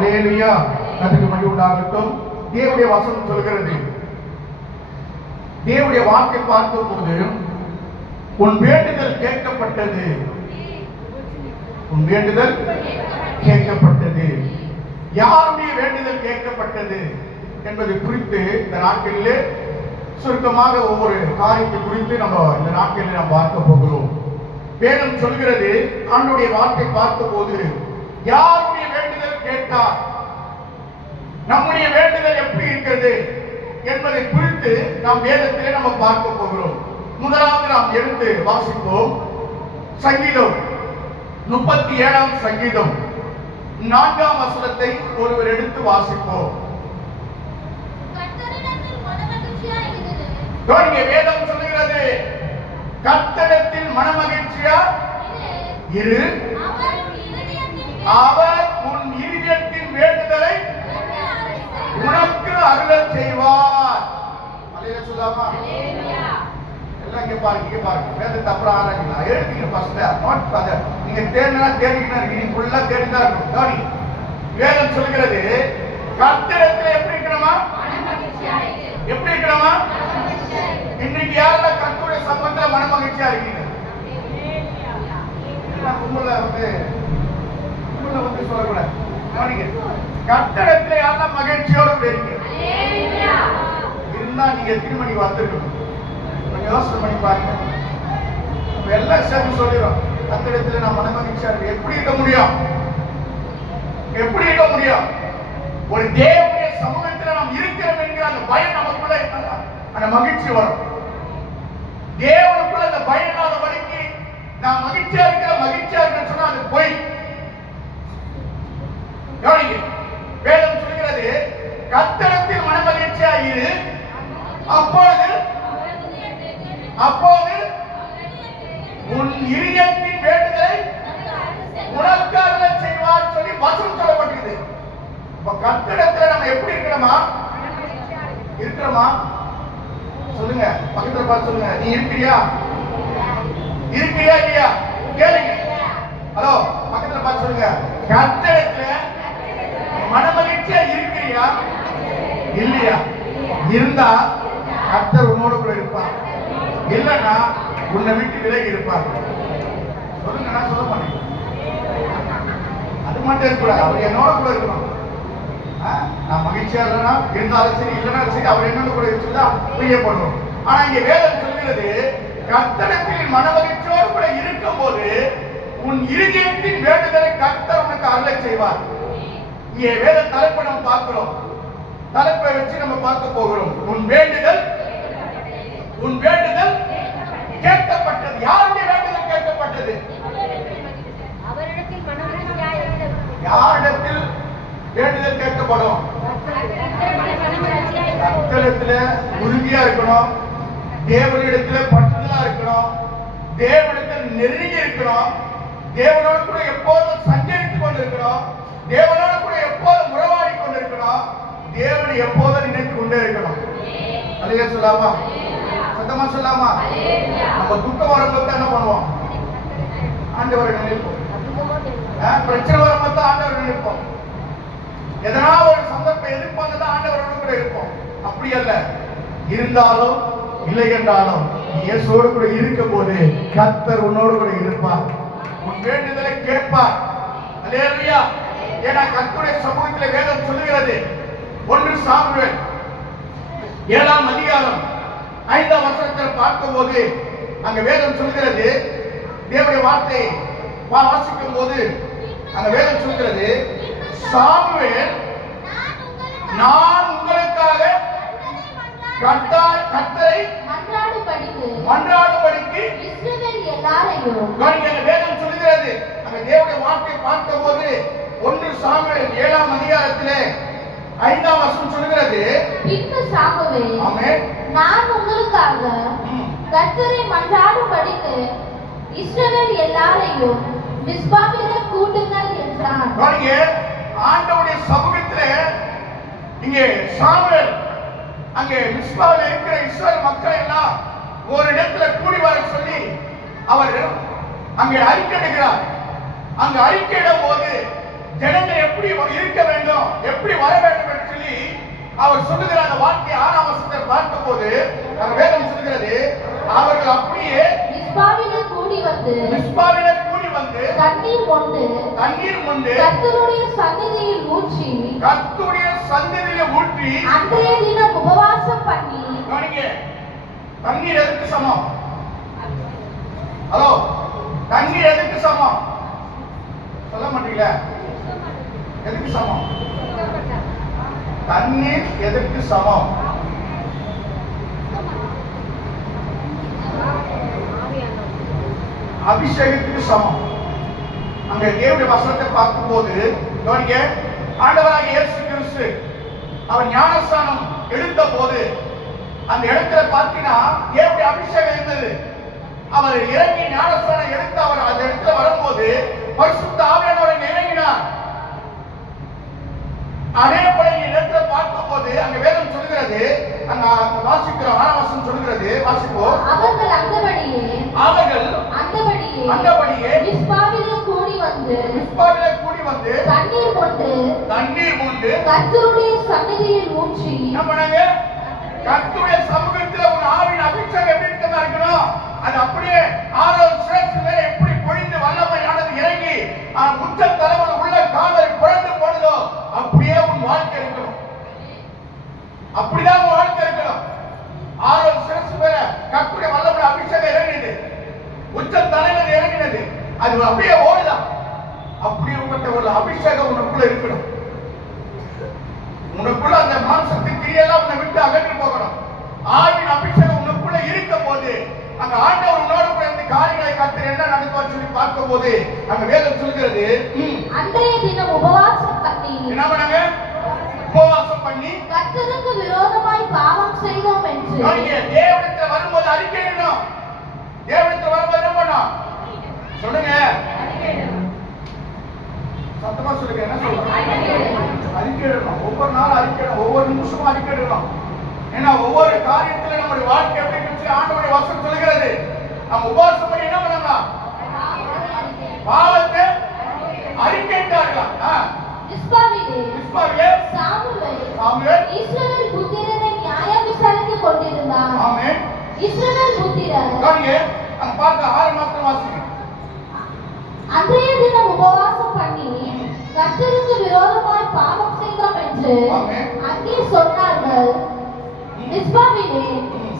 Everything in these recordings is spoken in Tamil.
அல்லேலூயா. கர்த்தருக்கு மகிமை உண்டாகட்டும். தேவனுடைய வசனம் சொல்கிறது, தேவனுடைய வாக்கை பார்க்கும்போது உன் வேண்டுதல் கேட்கப்பட்டது, உன் வேண்டுதல் கேட்கப்பட்டது. யாருடைய வேண்டுதல் கேட்கப்பட்டது என்பதை குறித்து இந்த நாட்களிலே சுருக்கமாக ஒவ்வொரு காரியத்தை குறித்து நம்ம இந்த நாட்களில் நாம் பார்க்க போகிறோம். வேதம் சொல்கிறது, ஆண்டவருடைய வார்த்தை பார்க்கும்போது யாருடைய வேண்டுதல் கேட்டார், நம்முடைய வேண்டுதல் எப்படி இருக்கிறது என்பதை குறித்து நாம் வேதத்திலே நம்ம பார்க்க போகிறோம். முதலாவது நாம் எடுத்து வாசிப்போம். சங்கீதம் 37ஆம் சங்கீதம் 4ஆம் வசனத்தை ஒருவர் எடுத்து வாசிப்போம். வேதம் சொல்லுகிறது, கர்த்தரிடத்தில் மனமகிழ்ச்சியா இரு, அவர் உன் இருதயத்தின் வேண்டுதலை உனக்கு அருளச் செய்வார். அல்லேலூயா சொல்லாமா? எல்லாம் இங்க பாருங்க வேதத்தை அப்புறம் ஆராய்ச்சிக்கலாம். எழுதிங்க ஃபர்ஸ்ட் நோட் பண்ண. நீங்க தேடினா நீங்க ஃபுல்லா தேடிதான் இருக்கணும். கவனி, வேதம் சொல்கிறது, கர்த்தரிடத்தில் எப்படி இருக்கணுமா? எப்படி இருக்கணுமா? இன்னைக்கு யாரெல்லாம் கர்த்தருடைய சம்பந்தத்துல மனமகிழ்ச்சியா இருக்கீங்க? உங்களை வந்து சொல்லக்கூடாது. கர்த்தரிடத்துல யாரெல்லாம் மகிழ்ச்சியோட இருக்கீங்க இருந்தா நீங்க திருமணி வந்திருக்கணும். கொஞ்சம் யோசனை பண்ணி பாருங்க. எல்லாம் சேர்ந்து சொல்லிடும், கர்த்தரிடத்துல நான் மனமகிழ்ச்சியா இருக்கேன். எப்படி இருக்க முடியும்? எப்படி இருக்க முடியும்? ஒரு தேவனுடைய சமூகத்தில் நாம் இருக்கிறோம் என்கிற அந்த பயம் நமக்குள்ள இருந்தா அந்த மகிழ்ச்சி வரும். தேவனுக்குள்ள அந்த பயம் இல்லாத வரைக்கும் நான் மகிழ்ச்சியா இருக்க சொன்னா அது பொய். கவனிங்க, வேதம் சொல்கிறது, கர்த்தரிடத்தில் மனமகிழ்ச்சியா இரு, அப்போது உன் இருதயத்தின் வேண்டுதலை உனக்கு அருளச் செய்வார் சொல்லி வசனம் சொல்லப்பட்டிருக்குது. இப்ப கர்த்தரிடத்துல நம்ம எப்படி இருக்கிறோமா? சொல்லுங்க, பக்கத்துல பார்த்து சொல்லுங்க, நீ இருக்கிறியா இல்லையா? கேளுங்க. ஹலோ, பக்கத்துல பார்த்து சொல்லுங்க, கர்த்தரிடத்துல மனமகிழ்ச்சியா இருக்கிறியா இல்லையா? இருந்தா கர்த்தர் உன்னோட கூட இருப்பார், இல்லைன்னா உன்னை விட்டு விலகி இருப்பார். சொல்லுங்க, நான் சொல்ல மாட்டேன். அது மட்டும் இருக்கக்கூடாது, அவர் என்னோட கூட இருக்கணும். நான் மகிழ்ச்சியா இருந்தாலும் சரி, இல்லைன்னா சரி, அவர் என்னோட கூட இருக்குதான் பிரியப்படுறோம். ஆனா இங்க வேதம் சொல்கிறது, கர்த்தரிடத்தில் மனமகிழ்ச்சியோடு கூட இருக்கும் போது உன் இருதயத்தின் வேண்டுதலை கர்த்தர் உனக்கு அருளச் செய்வார். இங்கே வேத தலைப்பை நம்ம பார்க்கிறோம். தலைப்பை வச்சு நம்ம பார்க்க போகிறோம். உன் வேண்டுதல் கேட்கப்பட்டது. யாருடைய வேண்டுதல் கேட்கப்பட்டது? யாரிடத்தில் வேண்டுதல் கேட்கப்படும்? கர்த்தரிடத்துல உறுதியா இருக்கணும், தேவனிடத்துல பற்றுதலா இருக்கணும், தேவனிடத்தில் நெருங்கி இருக்கணும், தேவனோட கூட எப்போதும் சஞ்சரித்துக் கொண்டிருக்கணும், தேவனோட கூட எப்போதும் உறவாடி கொண்டிருக்கணும், தேவனை எப்போதும் நினைத்து கொண்டே இருக்கணும். அல்லேலூயா சொல்லாமா? சத்தமா சொல்லாமா? நம்ம துக்கம் வரும்போது என்ன பண்ணுவோம்? ஆண்டவரை நினைப்போம். பிரச்சனை வரும்போது ஆண்டவரை நினைப்போம். எதனால ஒரு சந்தர்ப்பம் எதிர்பார்த்து ஆண்டவரோடு கூட இருப்போம். அப்படி அல்ல, இருந்தாலும் இல்லை என்றாலும் இயேசுவோடு கூட இருக்கும் போது கர்த்தர் உன்னோடு கூட இருப்பார், உன் வேண்டுதலை கேட்பார். அல்லேலூயா. ஏன்னா கர்த்தருடைய சமூகத்தில் வேதம் சொல்லுகிறது, 1 சாமுவேல் 7ஆம் அதிகாரம் 5ஆம் வசனத்தில் பார்க்கும்போது அங்க வேதம் சொல்கிறது, தேவனுடைய வார்த்தை வாசிக்கும் போது அங்க வேதம் சொல்கிறது, சாமுவேல் நான் உங்களுக்காக கர்த்தரை மன்றாடும்படிக்கு இஸ்ரவேல் எல்லாரையும் வேதம் சொல்கிறது. அங்க தேவனுடைய வார்த்தை பார்க்கும்போது 1 சாமுவேல் 7ஆம் அதிகாரத்திலே 5ஆம் வசனம் சொல்கிறது, பின்பு சாமுவேல் ஆமென் நான் உங்களுக்காக கர்த்தரை மன்றாடும்படிக்கு இஸ்ரவேல் எல்லாரையும் மிஸ்பாவிலே கூட்டுங்கள் என்றான். பாருங்க, ஆண்டவருடைய சமூகத்திலே இங்கே சாமுவேல் அங்கே மிஸ்பாவில் இருக்கிற இஸ்ரவேல் மக்கள் எல்லாம் ஒரு இடத்துல கூடி வர சொல்லி அவர் அங்கே அறிக்கையிடுகிறார். அங்க அறிக்கையிடும் போது ஜனங்கள் எப்படி இருக்க வேண்டும் எப்படி வர வேண்டும் என்று சொல்லி அவர் சொல்லுகிற அந்த வார்த்தை 6ஆம் வசனத்தை பார்க்கும் போது அந்த வேதம் சொல்கிறது, அவர்கள் அப்படியே மிஸ்பாவிலே கூடி வந்து தண்ணீர் மொண்டு கர்த்தருடைய சந்நிதியில் ஊற்றி அன்றைய தினம் உபவாசம் பண்ணி. தண்ணீர் எதுக்கு சமம்? ஹலோ, தண்ணீர் எதுக்கு சமம்? சொல்ல மாட்டீங்களா? எதுக்கு சமம்? தண்ணீர் எதற்கு சமம்? அபிஷேகத்துக்கு சமம். அங்க தேவனுடைய வசனத்தை பார்க்கும்போது கவனிங்க, ஆண்டவராகிய இயேசு கிறிஸ்து அவர் ஞானஸ்நானம் எடுத்த போது அந்த இடத்துல பார்த்தீங்கன்னா தேவனுடைய அபிஷேகம் இருந்தது. அவர் இறங்கி ஞானஸ்நானம் எடுத்து அவர் அந்த இடத்துல வரும்போது பரிசுத்த ஆவியானவர் இறங்கினார். அதே போல இடத்துல பார்க்கும் போது அங்க வேதம் சொல்கிறது, அங்க வாசிக்கிறோம் 6ஆம் வசனம் சொல்கிறது, வாசிப்போம். அவர்கள் அந்தபடியே மிஸ்பாவிலே கூடி வந்து தண்ணீர் மொண்டு கர்த்தருடைய சந்நிதியில் ஊற்றி. என்ன பண்ணாங்க? கர்த்தருடைய சமூகத்துல ஒரு ஆவியின் அபிஷேகம் எப்படி இருக்கணும்? அது அப்படியே ஆரோன் சிரசு மேல எப்படி பொழிந்து வல்லமையானது இறங்கி உச்ச தலைவன் உள்ள காதல் புரண்டு போனதோ அப்படியே உன் வாழ்க்கை இருக்கணும். அப்படிதான் உன் வாழ்க்கை இருக்கணும். ஆரோன் சிரசு மேல கர்த்தருடைய வல்லமை அபிஷேகம் இறங்கினது, உச்ச தலைவன் இறங்கினது, அது அப்படியே ஓடுதான். அப்படியே ஒரு அபிஷேகம் உனக்குள்ள இருக்கணும். உனக்குள்ள அந்த மாம்சத்தின் கிரியெல்லாம் உன்னை விட்டு அகற்றி போகணும். ஆவின் அபிஷேகம் உனக்குள்ள இருக்கும் போது அங்க ஆண்டவர் உன்னோடு கூட இந்த காரியங்களை கர்த்தர் என்ன நடத்துவார் சொல்லி பார்க்கும் போது அங்க வேதம் சொல்கிறது, அன்றைய தினம் உபவாசம் பண்ணி. என்ன பண்ணாங்க? உபவாசம் பண்ணி கர்த்தருக்கு விரோதமாய் பாவம் செய்தோம் என்று. தேவனிடத்தில் வரும்போது அறிக்கையிடணும். தேவனிடத்தில் வரும்போது என்ன பண்ணணும் சொல்லுங்க, சத்தமா சொல்லுங்க. என்ன சொல்றோம்? அறிக்கையிடணும். ஒவ்வொரு நாள் அறிக்கையிடணும், ஒவ்வொரு நிமிஷமும் அறிக்கையிடணும். ஏன்னா ஒவ்வொரு காரியத்துல நம்முடைய வாழ்க்கை எப்படி இருந்துச்சு ஆண்டவருடைய வசனம் சொல்கிறது. நம்ம உபவாசம் பண்ணி என்ன பண்ணலாம்? பாவத்தை அறிக்கையிட்டார்களாம். மிஸ்பாவிலே சாமுவேல் இஸ்ரவேல் புத்திரரை நியாயம் விசாரித்துக் கொண்டிருந்தான். ஆமென். இஸ்ரவேல் புத்திரர் கவனிங்க, அங்க பார்க்க 6 மாத்திரம் வாசிங்க. அன்றைய தினம் உபவாசம் பண்ணி கர்த்தருக்கு விரோதமாய் பாவம் செய்தோம் என்று அங்கே சொன்னார்கள். மிஸ்பாவிலே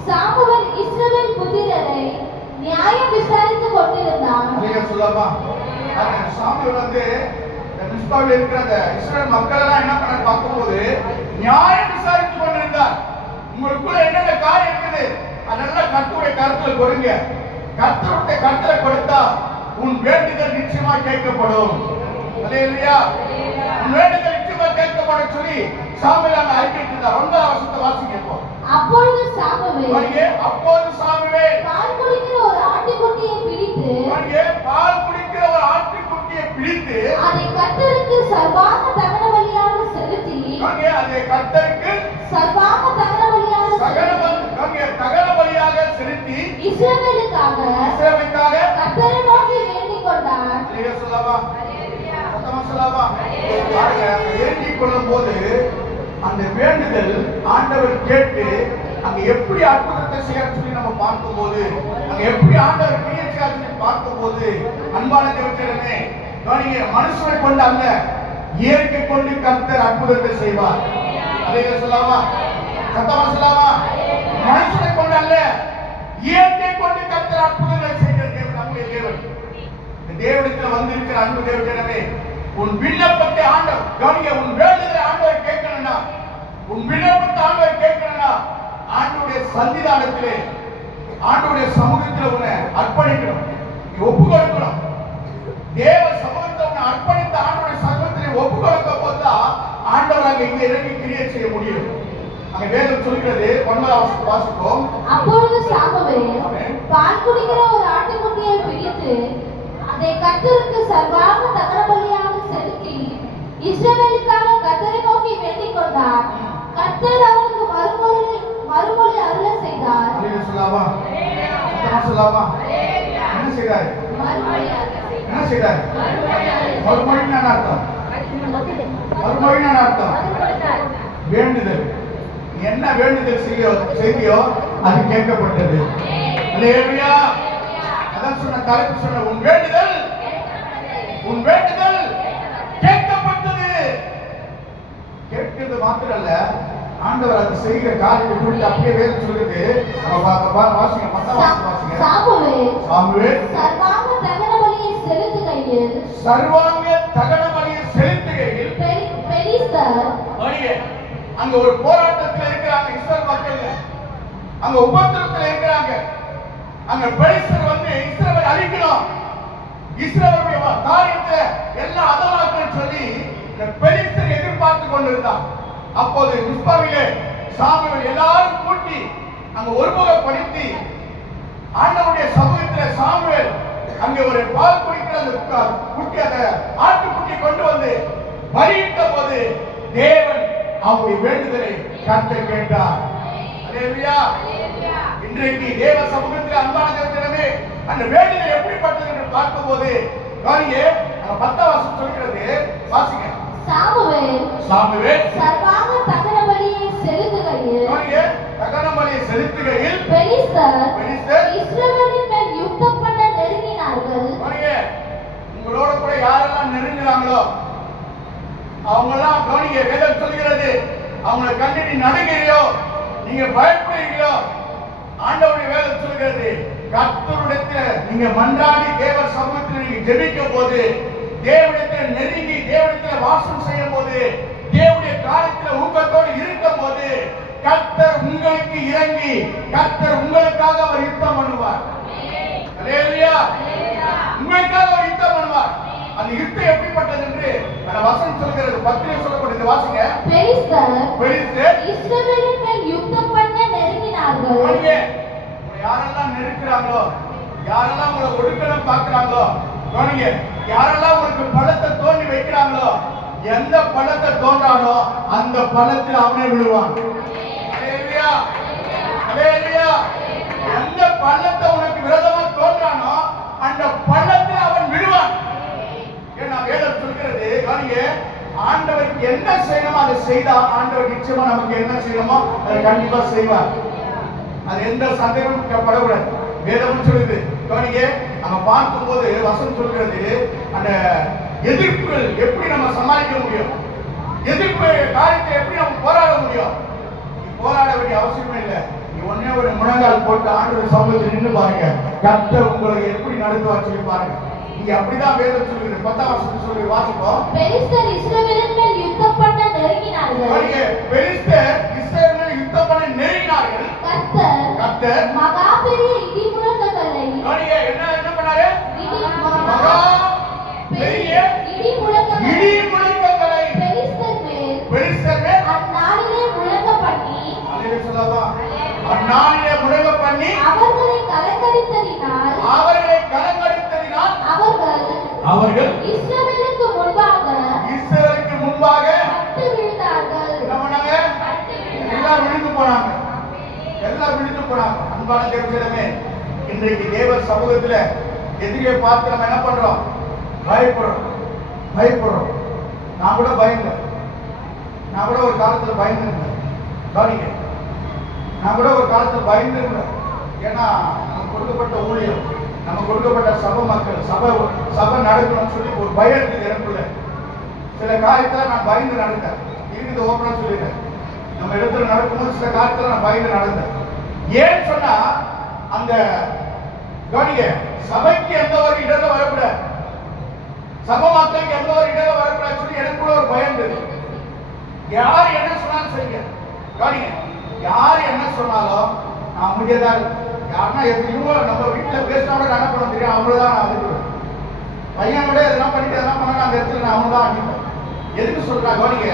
சாமுவேல் இஸ்ரவேல் புத்திரரை நியாயம் விசாரித்துக் கொண்டிருந்தான். நீங்க சொல்லலாமா? சாமுவேல் வந்து மிஸ்பாவில இருக்கிற அந்த இஸ்ரவேல் மக்கள் எல்லாம் என்ன பண்ண பார்க்கும்போது நியாயம் விசாரித்துக் கொண்டிருந்தார். உங்களுக்குள்ள என்னென்ன காரியம் இருக்குது அதெல்லாம் கர்த்தருடைய கருத்துல கொடுங்க. கர்த்தருடைய கருத்துல கொடுத்தா உன் வேண்டுதல் நிச்சயமா கேட்கப்படும். அல்லேலூயா. உன் வேண்டுதல் நிச்சயமா கேட்கப்படும் சொல்லி சாமுவேல் அங்க அறிக்கையிட்டார். 9ஆம் வசனத்தை வாசிங்க. அப்பொழுது சாமுவேல் பால் குடிக்கிற ஒரு ஆட்டுக்குட்டியை பிடித்து அதை கர்த்தருக்கு சர்வாங்க தகன பலியாக செலுத்தி இஸ்ரவேலுக்காக கர்த்தரை நோக்கி வேண்டிக் கொண்டார். வேண்டிக் கொள்ளும் போது அந்த வேண்டுதல் ஆண்டவர் கேட்டு அங்க எப்படி அற்புதத்தை செய்யறது சொல்லி நம்ம பார்க்கும்போது அங்க எப்படி ஆண்டவர் கிரியை செய்யறது சொல்லி பார்க்கும்போது அன்பான தேவனே, கவனிங்க, மனுஷனை கொண்டு அல்ல இயற்கை கொண்டு கர்த்தர் அற்புதத்தை செய்வார். அதை சொல்லாமா? சத்தமா சொல்லாமா? மனுஷனை கொண்டு அல்ல இயற்கை கொண்டு கர்த்தர் அற்புதங்களை செய்கிற தேவன் நம்முடைய தேவன். இந்த தேவனிடத்தில் வந்திருக்கிற அன்பு தேவனே, உன் விண்ணப்பத்தை ஆண்டவர் கவனிங்க, உன் வேண்டுதலை ஆண்டவர் கேட்கணும்னா, உன் விண்ணப்பத்தை ஆண்டவர் கேட்கணும்னா ஆண்டவருடைய சன்னிதானத்திலே ஆண்டவருடைய சமூகத்தில் உன்னை அர்ப்பணிக்கணும், நீ ஒப்பு கொடுக்கணும். தேவ சமூகத்தை உன்னை அர்ப்பணித்த ஆண்டவருடைய சமூகத்திலே ஒப்பு கொடுக்க போதா ஆண்டவர் அங்க இங்க இறங்கி கிரியை செய்ய முடியும். அங்க வேதம் சொல்கிறது 9ஆம் வசனத்தை வாசிப்போம். அப்பொழுது சாமுவேல் பால் குடிக்கிற ஒரு ஆட்டுக்குட்டியை பிடித்து அதை கர்த்தருக்கு சர்வாங்க தகன பலியாக செலுத்தி இஸ்ரவேலுக்காக கர்த்தரை நோக்கி வேண்டிக் கொண்டார். கர்த்தர் அவருக்கு மறுமொழி அருள செய்தார். என்ன செய்தார்? மறுமொழி என்ன அர்த்தம்? மறுமொழின்னு அர்த்தம் வேண்டுதல். நீ என்ன வேண்டுதல் செய்தியோ அது கேட்கப்பட்டது. அல்லேலூயா. அதான் சொன்ன தலைப்பு சொன்ன உன் வேண்டுதல் கேட்கப்பட்டது. கேட்கிறது மாத்திரம் அல்ல, ஆண்டவர் அதை செய்கிற காரியத்தை குறித்து அப்படியே வேதம் சொல்லுது. வாசிங்க, 10 வாசிங்க. சாமுவேல் சர்வாங்க தகன பலியை செலுத்துகையில் பெலிஸ்தர் அங்க ஒரு போராட்டத்தில் இருக்கிறாங்க இஸ்ரவேல் மக்கள். அங்க உபத்திரத்தில் இருக்கிறாங்க. அங்க பெலிஸ்தர் வந்து இஸ்ரவேல் அழிக்கணும், இஸ்ரவேலுடைய காரியத்தை எல்லாம் அதமாக்கணும்னு சொல்லி இந்த பெலிஸ்தர் எதிர்பார்த்து கொண்டிருந்தான். அப்போது மிஸ்பாவிலே சாமுவேல் எல்லாரும் கூட்டி அங்க ஒருமுகப்படுத்தி ஆண்டவருடைய சமூகத்தில் சாமுவேல் அங்கே ஒரு பால் குடிக்கிற அந்த குட்டி, அந்த ஆட்டுக்குட்டி கொண்டு வந்து பலியிட்ட போது தேவன் அவருடைய வேண்டுதலை கர்த்தர் கேட்டார். அல்லேலூயா. இன்றைக்கு தேவ சமூகத்தில் அன்பான தேவனே அந்த வேண்டுதல் எப்படிப்பட்டது என்று பார்க்கும்போது கவனியே, 10 வசனம் சொல்கிறது. வாசிங்க. சாமுவேல் சர்வாங்க தகன பலியை செலுத்துகையில் கவனியே, தகன பலியை செலுத்துகையில் பெலிஸ்தர் இஸ்ரவேலின் மேல் யுத்தம் பண்ண நெருங்கினார்கள். கவனியே, உங்களோட கூட யாரெல்லாம் நெருங்குறாங்களோ அவங்கெல்லாம் கவனிங்க, வேதம் சொல்கிறது அவங்களை கண்டு நீ நடுங்கிறியோ, நீங்க பயப்படுறீங்களோ, ஆண்டவருடைய வேதம் சொல்கிறது கர்த்தருடைய நீங்க மன்றாடி தேவ சமூகத்தில் நீங்க ஜெபிக்கும் போது, தேவனிடத்தில் நெருங்கி தேவனிடத்தில் வாசம் செய்யும் போது, தேவனுடைய காரியத்தில் ஊக்கத்தோடு இருக்கும் போது கர்த்தர் உங்களுக்கு இறங்கி கர்த்தர் உங்களுக்காக அவர் யுத்தம் பண்ணுவார். அல்லேலூயா. உங்களுக்காக அவர் யுத்தம் பண்ணுவார். அந்த யுத்தம் எப்படிப்பட்டது என்று அந்த வசனம் சொல்கிறது. 10 சொல்லப்பட்டது. வாசிங்க. பெலிஸ்தர் இஸ்ரவேலின் மேல் யுத்தம் பண்ண நெருங்கினார்கள். உங்களை யாரெல்லாம் நெருக்குறாங்களோ, யாரெல்லாம் உங்களை ஒடுக்கணும் பார்க்கறாங்களோ, கவனிங்க, யாரெல்லாம் உங்களுக்கு பள்ளத்தை தோண்டி வைக்கிறாங்களோ, எந்த பள்ளத்தை தோன்றானோ அந்த பள்ளத்தில் அவனே விழுவான். அல்லேலூயா. அல்லேலூயா. எந்த பள்ளத்தை உனக்கு விரோதமா தோன்றானோ அந்த பள்ளத்தில் அவன் விழுவான். ஏன்னா வேதம் சொல்கிறது, கவனிங்க, ஆண்டவருக்கு என்ன செய்யணுமோ அதை செய்தா ஆண்டவர் நிச்சயமா நமக்கு என்ன செய்யணுமோ அதை கண்டிப்பா செய்வார். அது எந்த சந்தேகமும் படக்கூடாது. வேதம் சொல்லுது. கவனிங்க, நம்ம பார்க்கும்போது வசனம் சொல்கிறது அந்த எதிர்ப்புகள் எப்படி நம்ம சமாளிக்க முடியும், எதிர்ப்பு காரியத்தை எப்படி நம்ம போராட முடியும். நீ போராட வேண்டிய அவசியமே இல்லை. நீ ஒன்னே ஒரு முழங்கால் போட்டு ஆண்டவர் சமூகத்தில் நின்று பாருங்க, கர்த்தர் உங்களுக்கு எப்படி நடத்துவார் சொல்லி பாருங்க. இங்க அப்படிதான் வேதம் சொல்லுது. 10 வசனம் சொல்லி வாசிப்போம். பெலிஸ்தர் இஸ்ரவேலின் மேல் யுத்தம் பண்ண நெருங்கினார்கள். பெலிஸ்தர் இஸ்ரவேலின் மேல் யுத்தம் பண்ண நெருங்கினார்கள். கர்த்தர் மகா பெரிய இடி முழக்கங்களை என்ன பண்ணாரு? மகா பெரிய இடி முழக்கங்களை பெலிஸ்தர் மேல் அந்நாளிலே முழங்க பண்ணி, அல்லேலூயா சொல்லவா, அந்நாளிலே முழங்க பண்ணி அவர்களை கலங்கடித்ததினால் அவர்கள் இஸ்ரவேலுக்கு முன்பாக பட்டு விழுந்தார்கள். என்ன பண்ணாங்க? எல்லாம் விழுந்து போனாங்க. அன்பான தேவனே, இன்றைக்கு தேவ சமூகத்துல எதிரியை பார்த்து நம்ம என்ன பண்றோம்? பயப்படுறோம். நான் கூட பயந்தேன். நான் கூட ஒரு காலத்துல பயந்துருந்தேன். கவனிங்க, நான் கூட ஒரு காலத்துல பயந்துருந்தேன். ஏன்னா நமக்கு கொடுக்கப்பட்ட ஊழியம், நமக்கு கொடுக்கப்பட்ட சபை மக்கள், சபை நடக்கணும்னு சொல்லி ஒரு பயம் இருக்குது எனக்குள்ள. சில காரியத்துல நான் பயந்து நடந்தேன். இருக்குது ஓப்பனா சொல்லிடுறேன். நம்ம இடத்துல நடக்கும்போது சில காரியத்துல நான் பயந்து நடந்தேன். ஏன்னு சொன்னா அந்த கவனிங்க, சபைக்கு எந்த ஒரு இடத்துல வரக்கூடாது, சபை மக்களுக்கு எந்த ஒரு இடத்துல வரக்கூடாது சொல்லி எனக்குள்ள ஒரு பயம் இருந்தது. யார் என்ன சொன்னாலும் சரிங்க. கவனிங்க, யார் என்ன சொன்னாலும் நான் முடியாதா யாருன்னா எத்தனையோ நம்ம வீட்டில் பேசினா கூட என்ன பண்ண தெரியும், அவங்களதான் நான் அனுப்புவேன். பையன் கூட எதெல்லாம் பண்ணிட்டு எதெல்லாம் பண்ணா அந்த இடத்துல நான் அவங்க தான் அனுப்பேன். எதுக்கு சொல்றா? கவனிங்க,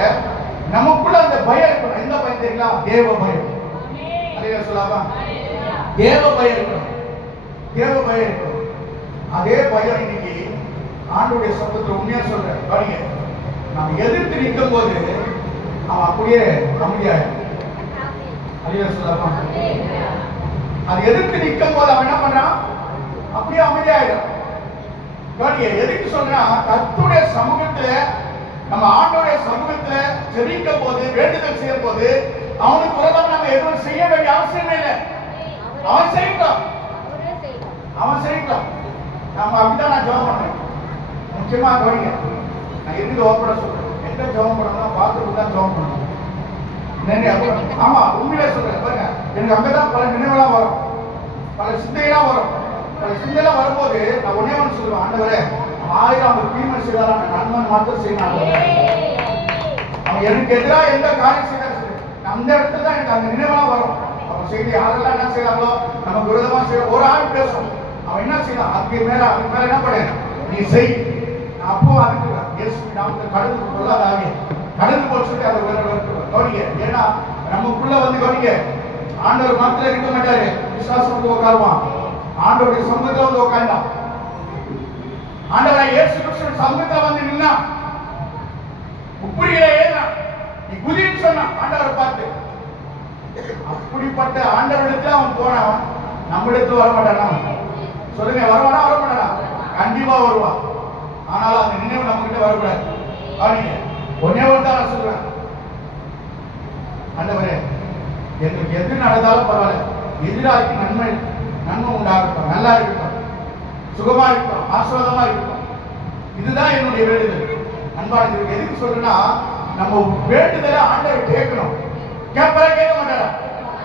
நமக்குள்ள அந்த பயம் இருக்கணும். எந்த பயம் தெரியுங்களா? தேவ பயம். அதே சொல்லாமா? தேவ பயம் இருக்கணும். அதே பயம் இன்னைக்கு ஆண்டவருடைய சமூகத்தில் உண்மையா சொல்றேன். கவனிங்க, நம்ம எதிர்த்து நிற்கும் போது அவன் அப்படியே அமைதியாயிடும். அதே சொல்லாமா? அது எதிர்த்து நிற்கும் போது அவன் என்ன பண்றான்? அப்படியே அமைதியாயிடும். கவனிங்க, எதுக்கு சொல்றான்? கர்த்தருடைய சமூகத்துல நம்ம ஆண்டவருடைய சமூகத்துல ஜெபிக்கும் போது வேண்டுதல் செய்யும் போது அவனுக்கு உலகம் நம்ம எதுவும் செய்ய வேண்டிய அவசியமே இல்லை. அவன் செய்யட்டும், அவன் செய்யட்டும். நம்ம அப்படிதான் நான் ஜெபம் பண்ணுவேன். முக்கியமா கவனிங்க, நான் இருக்குது ஓப்பனா சொல்றேன். எந்த ஜெபம் பண்ணணும்னா பாத்ரூம் தான் ஜெபம் பண்ணணும். ஆமா, உண்மையிலே சொல்றேன் பாருங்க. எனக்கு அங்கதான் பல நினைவெல்லாம் வரும், பல சிந்தையெல்லாம் வரும். பல சிந்தையெல்லாம் வரும்போது நான் ஒன்னே ஒன்று சொல்லுவேன், ஆண்டவரே 1000 தீமை செய்தாலும் நன்மன் மாத்திரம் செய்யணும். அவன் எனக்கு எதிராக எந்த காரியம் செய்தாலும் சரி, அந்த இடத்துல தான் எனக்கு அந்த நினைவெல்லாம் வரும். அவன் செய்தி யாரெல்லாம் என்ன செய்யறாங்களோ நமக்கு விரோதமா செய்ய ஒரு ஆள் பேசும். அவன் என்ன செய்யலாம், அதுக்கு மேல என்ன பண்ண நீ செய். அப்போ அதுக்கு இயேசு நாமத்தை கடந்து கொள்ளாதாவே கடந்து போய் சொல்லி அதை கவனிங்க. ஏன்னா நமக்குள்ள வந்து கவனிங்க, ஆண்டவர் மாத்திரம் இருக்க மாட்டாரு, விசுவாசம் வந்து உட்காருவான். ஆண்டவருடைய சமூகத்துல வந்து உட்கார்ந்தான். ஆண்டவராய் இயேசு கிறிஸ்து சமூகத்துல வந்து நின்னா உப்புரியில ஏறினான். நீ குதின்னு சொன்னான் ஆண்டவரை பார்த்து. அப்படிப்பட்ட ஆண்டவரிடத்துல அவன் போனான். நம்ம இடத்துல வர மாட்டானா? சொல்லுங்க, வருவானா வர மாட்டானா? கண்டிப்பா வருவான். ஆனால் அந்த நினைவு நம்ம கிட்ட வரக்கூடாது. கவனிங்க, ஒன்னே ஒன்று தான் நான் சொல்றேன், ஆண்டவரே எங்களுக்கு எது நடந்தாலும் பரவாயில்ல, எதிராக நன்மை உண்டாகட்டும், நல்லா இருக்கட்டும், சுகமா இருக்கட்டும், ஆசீர்வாதமா இருக்கட்டும். இதுதான் என்னுடைய வேண்டுதல். அன்பானது எதுக்கு சொல்றேன்னா, நம்ம வேண்டுதலை ஆண்டவர் கேட்கணும். கேட்பற கேட்க மாட்டாரா?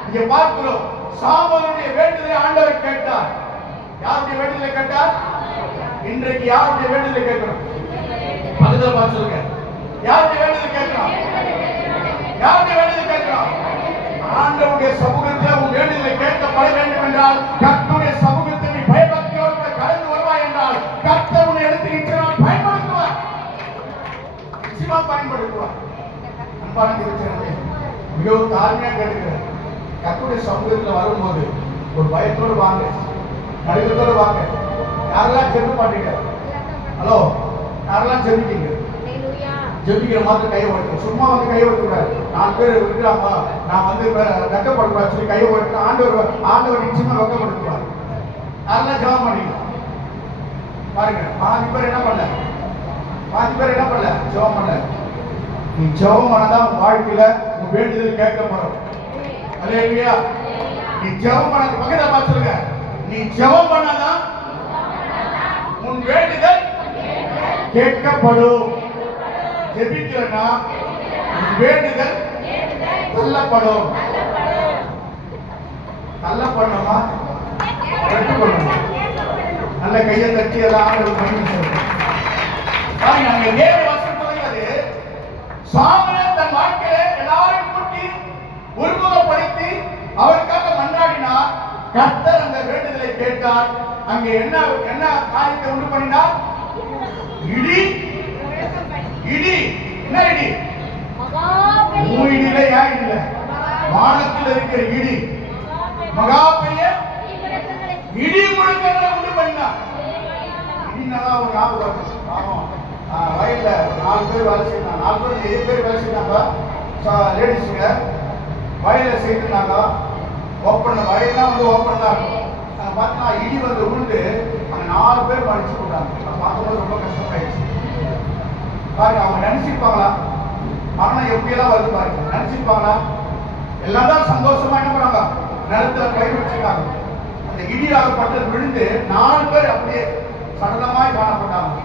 இங்க பார்க்கிறோம், சாமுவேலுடைய வேண்டுதலை ஆண்டவர் கேட்டார். யாருடைய வேண்டுதலை கேட்டார்? இன்றைக்கு யாருடைய வேண்டுதலை கேட்கணும்? பக்கத்துல பார்த்து சொல்லுங்க, யாருடைய வேண்டுதலை கேட்கணும்? யாருடைய வேண்டுதலை கேட்கணும்? ஆண்டவருடைய சமூகத்தில் உன் வேண்டுதலை கேட்கப்பட வேண்டும் என்றால், கர்த்தருடைய சமூகத்தில் நீ பயபக்தியோடு கடந்து வருவாய் என்றால், கர்த்தர் உன்னை எடுத்து நிச்சயமாக பயன்படுத்துவார். நிச்சயமா பயன்படுத்துவார். அன்பான திருச்சனமே, மிகவும் தாழ்மையாக கேட்கிறேன். கர்த்தருடைய சமூகத்தில் வரும்போது ஒரு பயத்தோடு வாங்க, நடுக்கத்தோடு வாங்க. யாரெல்லாம் ஜெபம் பண்றீங்க? ஹலோ, யாரெல்லாம் ஜெபிக்கிறீங்க? ஜெபிக்கிற மாதிரி கையை ஓட்டுறோம். சும்மா வந்து கையை ஓட்டுக்கூடாது. 4 பேர் இருக்கிறாங்க, நான் வந்து வெக்கப்படக்கூடாது சொல்லி கையை ஓட்டு. ஆண்டவர் நிச்சயமா வெக்கப்படுத்துவார். யாரெல்லாம் ஜெபம் பண்ணீங்க பாருங்க. பாதி பேர் என்ன பண்ணல ஜெபம் பண்ணல. நீ ஜெபம் பண்ணாதான் உன் வாழ்க்கையில உன் வேண்டுதல் கேட்கப்படும். அல்லேலூயா. நீ ஜெபம் பண்ண பக்கத்துல பார்த்து சொல்லுங்க, நீ ஜெபம் பண்ணாதான் உன் வேண்டுதல் கேட்கப்படும். ஜெபிக்கிறனா உன் வேண்டுதல் தள்ளப்படும். தள்ளப்படணுமா? வெட்டுப்படணுமா? நல்ல கையை தட்டி எல்லாம் பண்ணி சொல்லுங்க. அங்க ஏழு வருஷம் சொல்கிறது, சாமுவேல் தன் வாழ்க்கையில எல்லாரையும் கூட்டி ஒருமுகப்படுத்தி அவருக்காக மன்றாடினார். கர்த்தர் அந்த வேண்டுதலை கேட்டார். அங்க என்ன காரியத்தை உண்டு பண்ணினார்? இடி. என்ன இடி? இடியில ஏன் இல்ல, வானத்தில் இருக்கிற இடி, மகா பெரிய இடி முழக்கங்களை உண்டு பண்ணினார். இடினாதான் ஒரு ஞாபகம். வயல்ல 4 பேர் வேலை செய்யறாங்க. 4 பேர் 7 பேர் வேலை செய்யறாங்க. லேடிஸுங்க வயல செய்யறாங்க. ஓப்பன் வயல்லாம் வந்து ஓப்பன் தான் இருக்கும். அங்க பார்த்தா இடி வந்து உண்டு அந்த 4 பேர் மடிச்சு போட்டாங்க. பார்க்கும்போது ரொம்ப கஷ்டமாயிடுச்சு. பாருங்க, அவங்க நினைச்சிருப்பாங்களா மரணம் எப்படியெல்லாம் வருது பாருங்க, நினைச்சிருப்பாங்களா? எல்லாம் தான் சந்தோஷமா என்ன பண்ணாங்க, நிலத்துல கை வச்சிருக்காங்க. அந்த இடியாக பட்டது விழுந்து 4 பேர் அப்படியே சடலமாய் காணப்பட்டாங்க.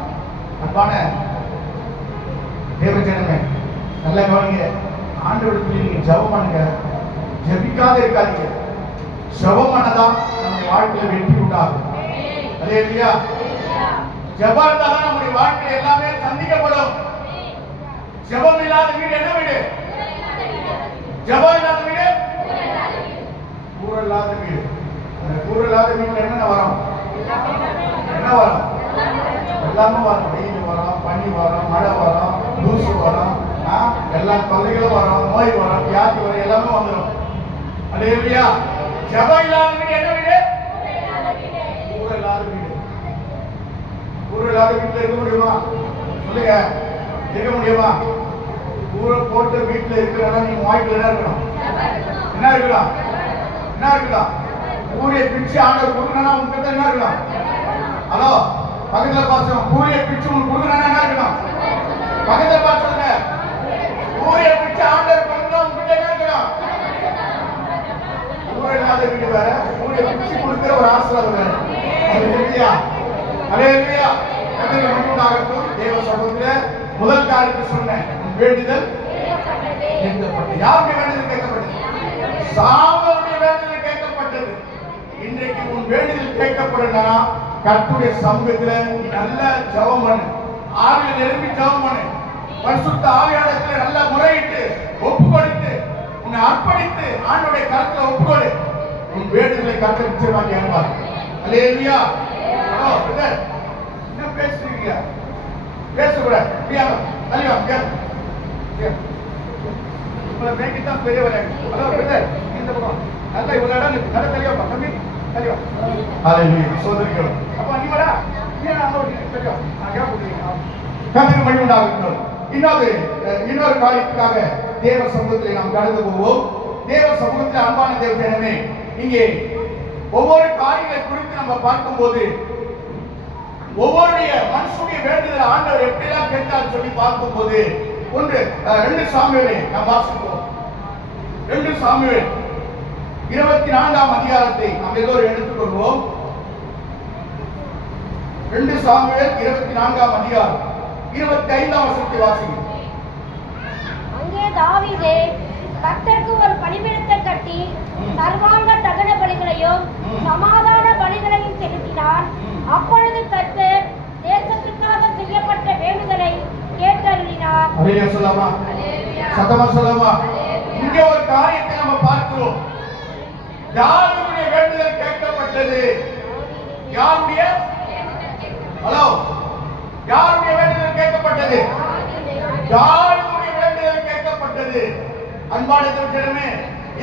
அன்பான தேவஜனமே, நல்ல கவனிங்க. ஆண்டவருக்கு நீங்க ஜெபம் பண்ணுங்க, ஜெபிக்காத இருக்காதீங்க. ஜெபம் பண்ணதான் நம்முடைய வாழ்க்கையில வெற்றி உண்டாகும். அல்லேலூயா. ஜெபம் இருந்தாதான் நம்முடைய வாழ்க்கையில எல்லாமே சந்திக்கப்படும். ஜெபம் இல்லாத வீடு என்ன வீடு? ஜெபம் இல்லாத வீடு கூரை இல்லாத வீடு. அந்த கூரை இல்லாத வீட்டுல என்ன வரும்? என்ன வரும்? எல்லாமே வரும். வெயில் வரும், பனி வரும், மழை வரும், தூசு வரும், எல்லா தொல்லைகளும் வரும், நோய் வரும், வியாதி வரும், எல்லாமே வந்துடும். அல்லேலூயா. ஜெபம் இல்லாத வீடு என்ன வீடு? கூரை இல்லாத வீடு. கூரை இல்லாத வீட்டுல இருக்க முடியுமா? சொல்லுங்க, இருக்க முடியுமா? கூரை போட்டு வீட்டுல இருக்கிறதா நீங்க வாய்ப்புல என்ன இருக்கணும்? என்ன இருக்கலாம்? என்ன இருக்கலாம்? கூரையை பிச்சு ஆண்டவர் கொடுக்கணும்னா உங்ககிட்ட என்ன இருக்கலாம்? ஹலோ, பக்கத்துல பாசம் கூரையை பிச்சு உங்களுக்கு கொடுக்கணும்னா என்ன இருக்கணும்? பக்கத்துல பாசங்க கொடுக்கிற ஒரு ஆசீர்வாதம் வேணும். அல்லேலூயா அல்லேலூயா. கர்த்தருக்கு மகிமை உண்டாகட்டும். தேவ சமூகத்திலே முதல் காரியத்தை சொன்னேன், உன் வேண்டுதல் கேட்கப்பட்டது. யாருடைய வேண்டுதல் கேட்கப்பட்டது? சாமுவேலுடைய வேண்டுதல் கேட்கப்பட்டது. இன்றைக்கு உன் வேண்டுதல் கேட்கப்படுனா கர்த்தருடைய சமூகத்துல நீ நல்ல ஜெபம் பண்ணு, ஆவியில நிரம்பி ஜெபம் பண்ணு, பரிசுத்த ஆவியானவரிடத்துல நல்ல முறையிட்டு ஒப்பு கொடுத்து உன்னை அர்ப்பணித்து ஆண்டவருடைய கரத்துல ஒப்பு கொடு. உன் வேண்டுதலை கர்த்தர் நிச்சயமாக கேட்பார். அல்லேலூயா. ஹலோ பிரதர், என்ன பேசுறீங்க? பேசக்கூடாது. தலைவா உங்களை மேய்க்கத்தான் பெரிய விளையாடு. ஹலோ பிரதர், இந்த பக்கம் நல்ல இவ்வளவு இடம் இருக்கு. நல்ல தெளிவா தம்பி, தெளிவா. அல்லேலூயா. சோதரிகள் அப்ப நீ வரா ஏன் அங்க தெளிவா நான் கேட்க முடியும். கர்த்தருக்கு மகிமை உண்டாகட்டும். இன்னொரு காரியத்துக்காக தேவ சமூகத்தில் நாம் கடந்து போவோம். தேவ சமூகத்தில் அன்பான தேவ ஜனமே, இங்கே ஒவ்வொரு காரியங்களை குறித்து நம்ம பார்க்கும்போது ஒவ்வொருடைய மனுஷனுடைய வேண்டுதல் ஆண்டவர் எப்படிலாம் கேட்டார் சொல்லி பார்க்கும்போது 2 சாமுவேலை நாம் வாசிப்போம். 2 சாமுவேல் 24ஆம் அதிகாரத்தை நாம் எல்லோரும் எடுத்துக்கொள்வோம். 2 சாமுவேல் 24ஆம் அதிகாரம் 25ஆம் வசனத்தை வாசிங்க. அங்கே தாவீது கர்த்தருக்கு ஒரு பலிபீடத்தை கட்டி சர்வாங்க தகன பலிகளையும் சமாதான பலிகளையும் செலுத்தினார். அப்பொழுது கர்த்தர் தேசத்துக்காக செய்யப்பட்ட வேண்டுதலை கேட்டருளினார். அல்லேலூயா சொல்லலாமா? சத்தமா சொல்லலாமா? இங்கே ஒரு காரியத்தை நம்ம பார்க்கிறோம். தாவீதுடைய வேண்டுதல் கேட்கப்பட்டது. யாருடைய? ஹலோ, யாருடைய வேண்டுதல் கேட்கப்பட்டது? தாவீதுடைய வேண்டுதல் கேட்கப்பட்டது. அன்பான தேவஜனமே,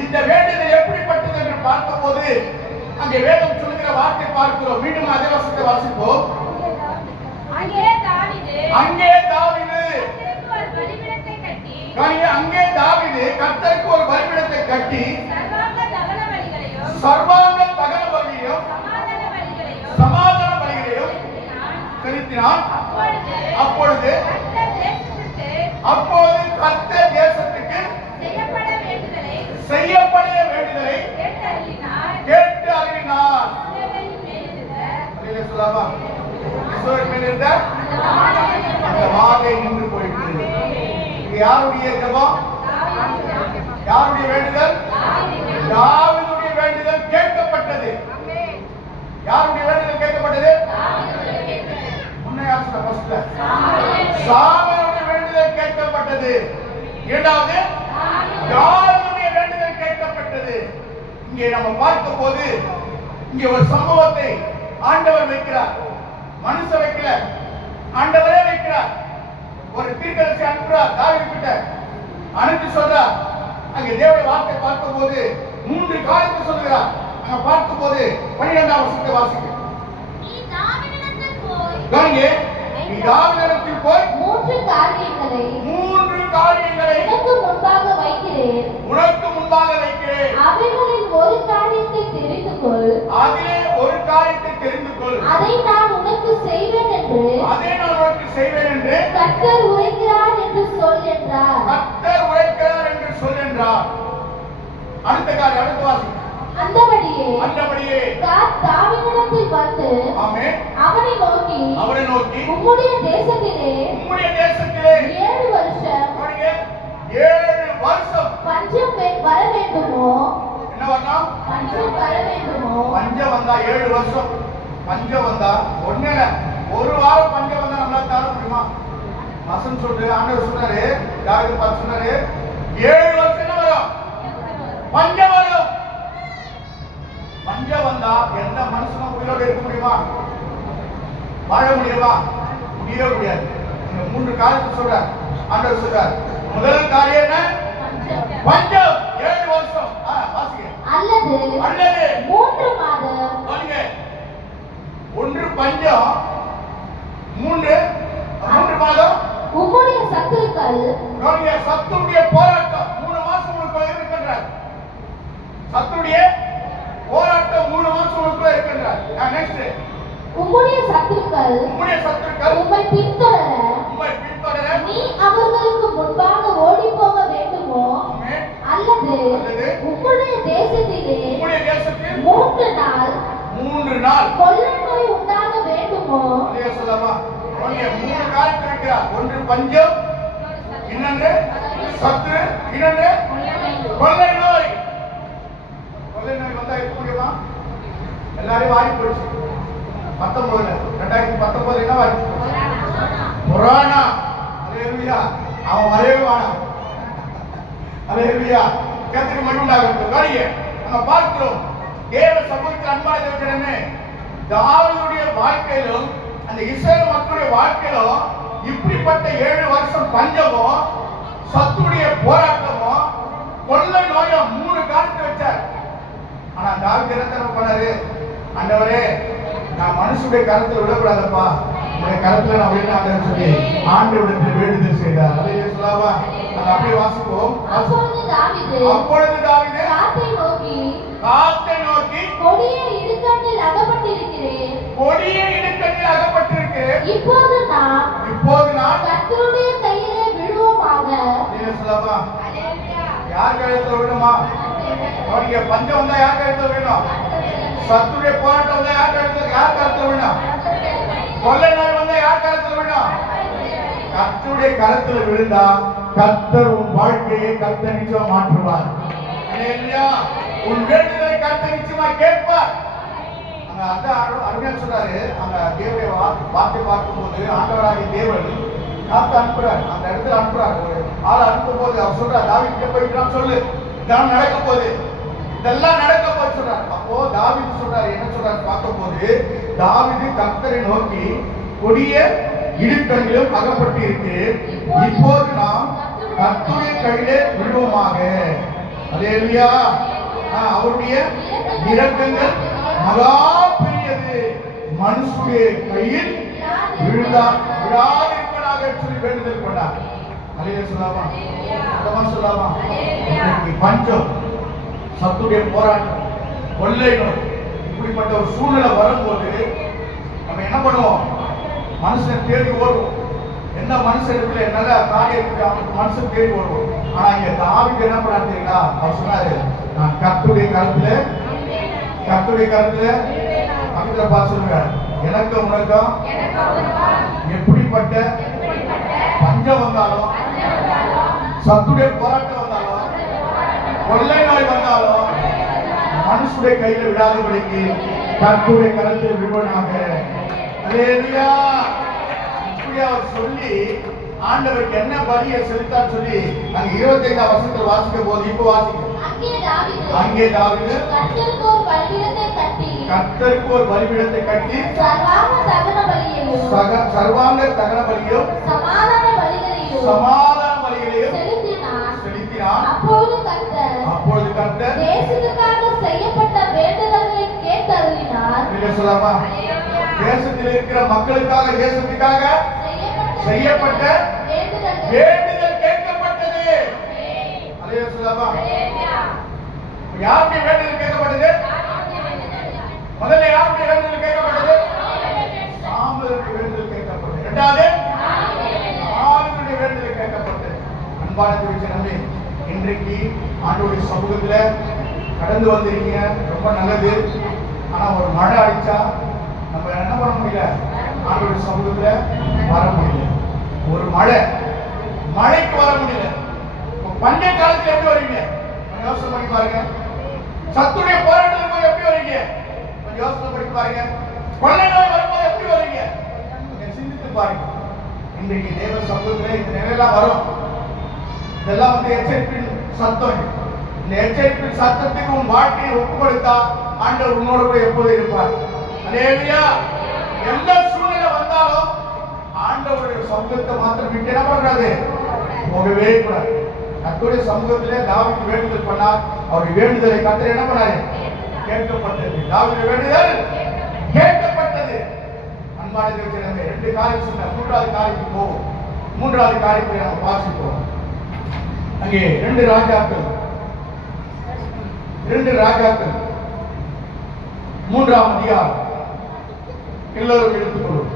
இந்த வேண்டுதல் எப்படிப்பட்டது என்று பார்க்கும்போது அங்கே வேதம் சொல்லுகிற வார்த்தை பார்க்கிறோம். மீண்டும் அதே வசனத்தை வாசிப்போம். அங்கே தாவீது கர்த்தருக்கு ஒரு பலிபீடத்தை கட்டி சர்வாங்க தகன பலிகளையும் சமாதான பலிகளையும் செலுத்தினான். அப்பொழுது கர்த்தர் தேசத்துக்கு செய்யப்பட வேண்டுதலை கேட்டு அருளினார். சொல்லாமா? அந்த வாதை நின்று போயிட்டு யாருடைய ஜெபம்? யாருடைய வேண்டுதல்? தாவீதுடைய வேண்டுதல் கேட்கப்பட்டது. யாருடைய வேண்டுதல் கேட்கப்பட்டது? முன்னையா சொன்ன ஃபர்ஸ்ட்ல சாமுவேலுடைய வேண்டுதல் கேட்கப்பட்டது. இரண்டாவது தாவீதுடைய வேண்டுதல் கேட்கப்பட்டது. இங்கே நம்ம பார்க்கும்போது இங்கே ஒரு சம்பவத்தை ஆண்டவர் வைக்கிறார். மனுஷன் வைக்கல, ஆண்டவரே வைக்கிறார். ஒரு தீர்க்கதரிசி அனுப்புறார் தாவீது கிட்ட. அனுப்பி சொல்றார். அங்கே தேவனுடைய வார்த்தை பார்க்கும்போது 3 காரியத்தை சொல்லுகிறார். அங்க பார்க்கும்போது 12ஆம் வசனத்தை வாசிங்க. நீ தாவீதிடத்தில் போய் 3 காரியங்களை உனக்கு முன்பாக வைக்கிறேன். அவைகளில் ஒரு காரியத்தை தெரிந்து கொள். அதை நான் உனக்கு செய்வேன் என்று கர்த்தர் உரைக்கிறார் என்று சொல் என்றார். அடுத்த காரியம், அடுத்த வாசிங்க. அந்தபடியே காத் தாவீதிடத்தில் வந்து அவனை நோக்கி உம்முடைய தேசத்திலே 7 வருஷம் பஞ்சம் வர வேண்டுமோ? என்ன வரணும்? பஞ்சம் வர வேண்டுமோ? பஞ்சம் வந்தா 7 வருஷம் பஞ்சம் வந்தா ஒண்ணே ஒரு வாரம் பஞ்சம் வந்தா நம்மளால தாழ முடியுமா? வசனம் சொல்றது ஆண்டவர் சொன்னாரு, தாவீது பார்த்து சொன்னாரு 7 வருஷம் என்ன வரும்? பஞ்சம் வரும். பஞ்சம் வந்தா எந்த மனுஷனும் உயிரோடு இருக்க முடியுமா? வாழ முடியுமா? முடியவே முடியாது. இந்த 3 காரியத்தை சொல்றார் ஆண்டவர் சொல்றார். முதல் காரியம் என்ன? பஞ்சம் 7 வருஷம். வாசிங்க. அல்லது 3 மாதம். வாங்க. 1 பஞ்சம், 3 மாதம் உம்முடைய சத்துருக்கள் சத்துருடைய போராட்டம் 3 மாசம் உனக்கு இருக்கின்றார். சத்துருடைய போராட்டம் 3 மாசம் உனக்கு இருக்கின்றார். நெக்ஸ்ட், உம்முடைய சத்துருக்கள் உம்மை பின்தொடர நீ அவர்களுக்கு முன்பாக ஓடி போக வேண்டுமோ? அல்லது உம்முடைய தேசத்திலே 3 நாள் இன்னொன்று சத்துரு, இன்னொன்று கொள்ளை நோய். கொள்ளை நோய் வந்தா இருக்க முடியுமா? எல்லாரையும் வாரி போச்சு. 2019 என்ன வாரி கொரோனா. அல்லேலூயா. அவன் வரவே வேணாம். அல்லேலூயா. கர்த்தருக்கு மகிமை உண்டாகட்டும். கவனிங்க, நம்ம பார்க்கிறோம் தேவ சமூகத்தில் அன்பான தேவஜனமே, தாவீதுடைய வாழ்க்கையிலும் அந்த இஸ்ரவேல் மக்களுடைய வாழ்க்கையிலும் இப்படிப்பட்ட 7 வருஷம் பஞ்சமோ, சத்துடைய போராட்டமோ, கொள்ளை நோயோ 3 காலத்தை வச்சார். ஆனா தாவீது என்ன தெரியுமா பண்ணாரு? ஆண்டவரே, நான் மனுஷனுடைய கரத்தில் விடக்கூடாதப்பா, உங்களுடைய கரத்துல நான் விடணும் சொல்லி ஆண்டவரிடத்தில் வேண்டுதல் செய்தார். அல்லேலூயா. சொல்லாமா? நாங்க அப்படியே வாசிப்போம். அப்பொழுது தாவீது காத்தை நோக்கி கொடிய இடுக்கண்ணில் அகப்பட்டிருக்கிறேன். இப்போது நான் கர்த்தருடைய கையிலே விழுவோமாக. சொல்லாமா? யார் கழுத்துல விடுமா? அவனுக்கு பஞ்சம் வந்தா யார் கழுத்துல விடணும்? சத்துடைய போராட்டம் வந்தா யார் கருத்துல விடணும்? கொள்ளை நோய் வந்தா யார் கருத்துல விடணும்? கர்த்தருடைய கரத்துல விழுந்தா கர்த்தர் உன் வாழ்க்கையை கர்த்தர் நிச்சயமா மாற்றுவார். அல்லேலூயா. உன் வேண்டுதலை கர்த்தர் நிச்சயமா கேட்பார். அங்க அருமையா சொல்றாரு. அந்த தேவனுடைய வார்த்தை பார்க்கும்போது ஆண்டவராகிய தேவன் காத்து அனுப்புறார். அந்த இடத்துல அனுப்புறார். ஒரு ஆள் அனுப்பும் போது அவர் சொல்றார், தாவீது போயிட்டான்னு சொல்லு, இதெல்லாம் நடக்க போகுது, இதெல்லாம் நடக்க போது சொல்றாரு. அப்போ தாவீது சொல்றாரு, என்ன சொல்றாரு பார்க்கும்போது, தாவீது கர்த்தரை நோக்கி கொடிய இடுக்கண்ணிலும் அகப்பட்டு இருக்கு, இப்போது நாம் கர்த்தருடைய கையிலே விழுவோமாக. அல்லேலூயா. அவருடைய இரக்கங்கள் மகா பெரியது, மனுஷனுடைய கையில் விழாதிருப்பதாக சொல்லி வேண்டுதல் கொண்டார். அல்லேலூயா. சொல்லாமா? பஞ்சம், சத்துடைய போராட்டம், கொள்ளை நோய், இப்படிப்பட்ட ஒரு சூழ்நிலை வரும்போது நம்ம என்ன பண்ணுவோம்? மனுஷனை தேடி ஓடுவோம். எந்த மனுஷனுக்குள்ள நல்ல காரியம் இருக்கு அவனுக்கு மனுஷன் தேடி ஓடுவோம். ஆனா இங்க தாவீது என்ன பண்ணாரு தெரியுங்களா? அவர் சொன்னாரு, நான் கர்த்தருடைய கரத்துல பக்கத்துல பார்த்து சொல்லுங்க, எனக்கும் உனக்கும் எப்படிப்பட்ட பஞ்சம் வந்தாலும், சத்துடைய போராட்டம் வந்தாலும், கொள்ளை நோய் வந்தாலும் மனுஷனுடைய கையில விடாதபடிக்கு கர்த்தருடைய கரத்தில் விடுவனாக. அல்லேலூயா. இப்படி அவர் சொல்லி ஆண்டவருக்கு என்ன பலியை செலுத்தார் சொல்லி அங்க 25ஆம் வசனத்தில் வாசிக்கும் போது, இப்ப வாசிக்கும், அங்கே தாவீது கர்த்தருக்கு ஒரு பலிபீடத்தை கட்டி சர்வாங்க தகன பலியும் சமாதான பலிகளையும் செலுத்தினான். அப்பொழுது கர்த்தர் தேசத்துக்காக செய்யப்பட்ட வேண்டுதல்களை கேட்டருளினார். சொல்லாமா? தேசத்தில் இருக்கிற மக்களுக்காக, தேசத்துக்காக செய்யப்பட்ட வேண்டுதல் கேட்கப்பட்டது. அல்லேலூயா. சொல்லாமா? யாருடைய வேண்டுதல் கேட்கப்பட்டது? முதல்ல யாருடைய வேண்டுதல் கேட்கப்பட்டது? சாமுவேலுடைய வேண்டுதல் கேட்கப்பட்டது. இரண்டாவது தாவீதுடைய வேண்டுதல் கேட்கப்பட்டது. அன்பான திருச்சனமே, இன்றைக்கு ஆண்டவருடைய சமூகத்துல கடந்து வந்திருக்கீங்க, ரொம்ப நல்லது. ஆனா ஒரு மழை அடிச்சா நம்ம என்ன பண்ண முடியல? ஆண்டவருடைய சமூகத்துல வர முடியல. ஒரு மழைக்கு வர முடியல. பஞ்ச காலத்துல எப்படி வரீங்க? கொஞ்சம் யோசனை பண்ணி பாருங்க. சத்துடைய போராட்டத்துக்கு போய் எப்படி வரீங்க? கொஞ்சம் யோசனை பண்ணி பாருங்க. கொள்ளை நோய் வரும்போது எப்படி வரீங்க? கொஞ்சம் சிந்தித்து பாருங்க. இன்றைக்கு தேவ சமூகத்துல இந்த நிலையெல்லாம் வரும். இதெல்லாம் எச்சரிப்பின் சத்தம். இந்த எச்சரிப்பின் சத்தத்துக்கு உன் வாழ்க்கையை ஒப்பு கொடுத்தா ஆண்டவர் உன்னோடு கூட எப்போதும் இருப்பார். அல்லேலூயா. எந்த சூழ்நிலை வந்தாலும் ஆண்டவருடைய சமூகத்தை மாத்திரம் விட்டு என்ன பண்ணக்கூடாது? போகவே கூடாது. கர்த்தருடைய சமூகத்திலே தாவீது வேண்டுதல் பண்ணார். அவருடைய வேண்டுதலை கர்த்தர் என்ன பண்ணாரு? கேட்கப்பட்டது. தாவீது வேண்டுதல் கேட்கப்பட்டது. அன்பான தேவஜனமே, 2 காரியம் சொன்னார். 3வது காரியத்துக்கு போவோம். 3வது காரியத்தை நாம் வாசிப்போம். அங்கே 2 ராஜாக்கள் 3ஆம் அதிகாரம் எல்லோரும் எடுத்துக்கொள்வோம்.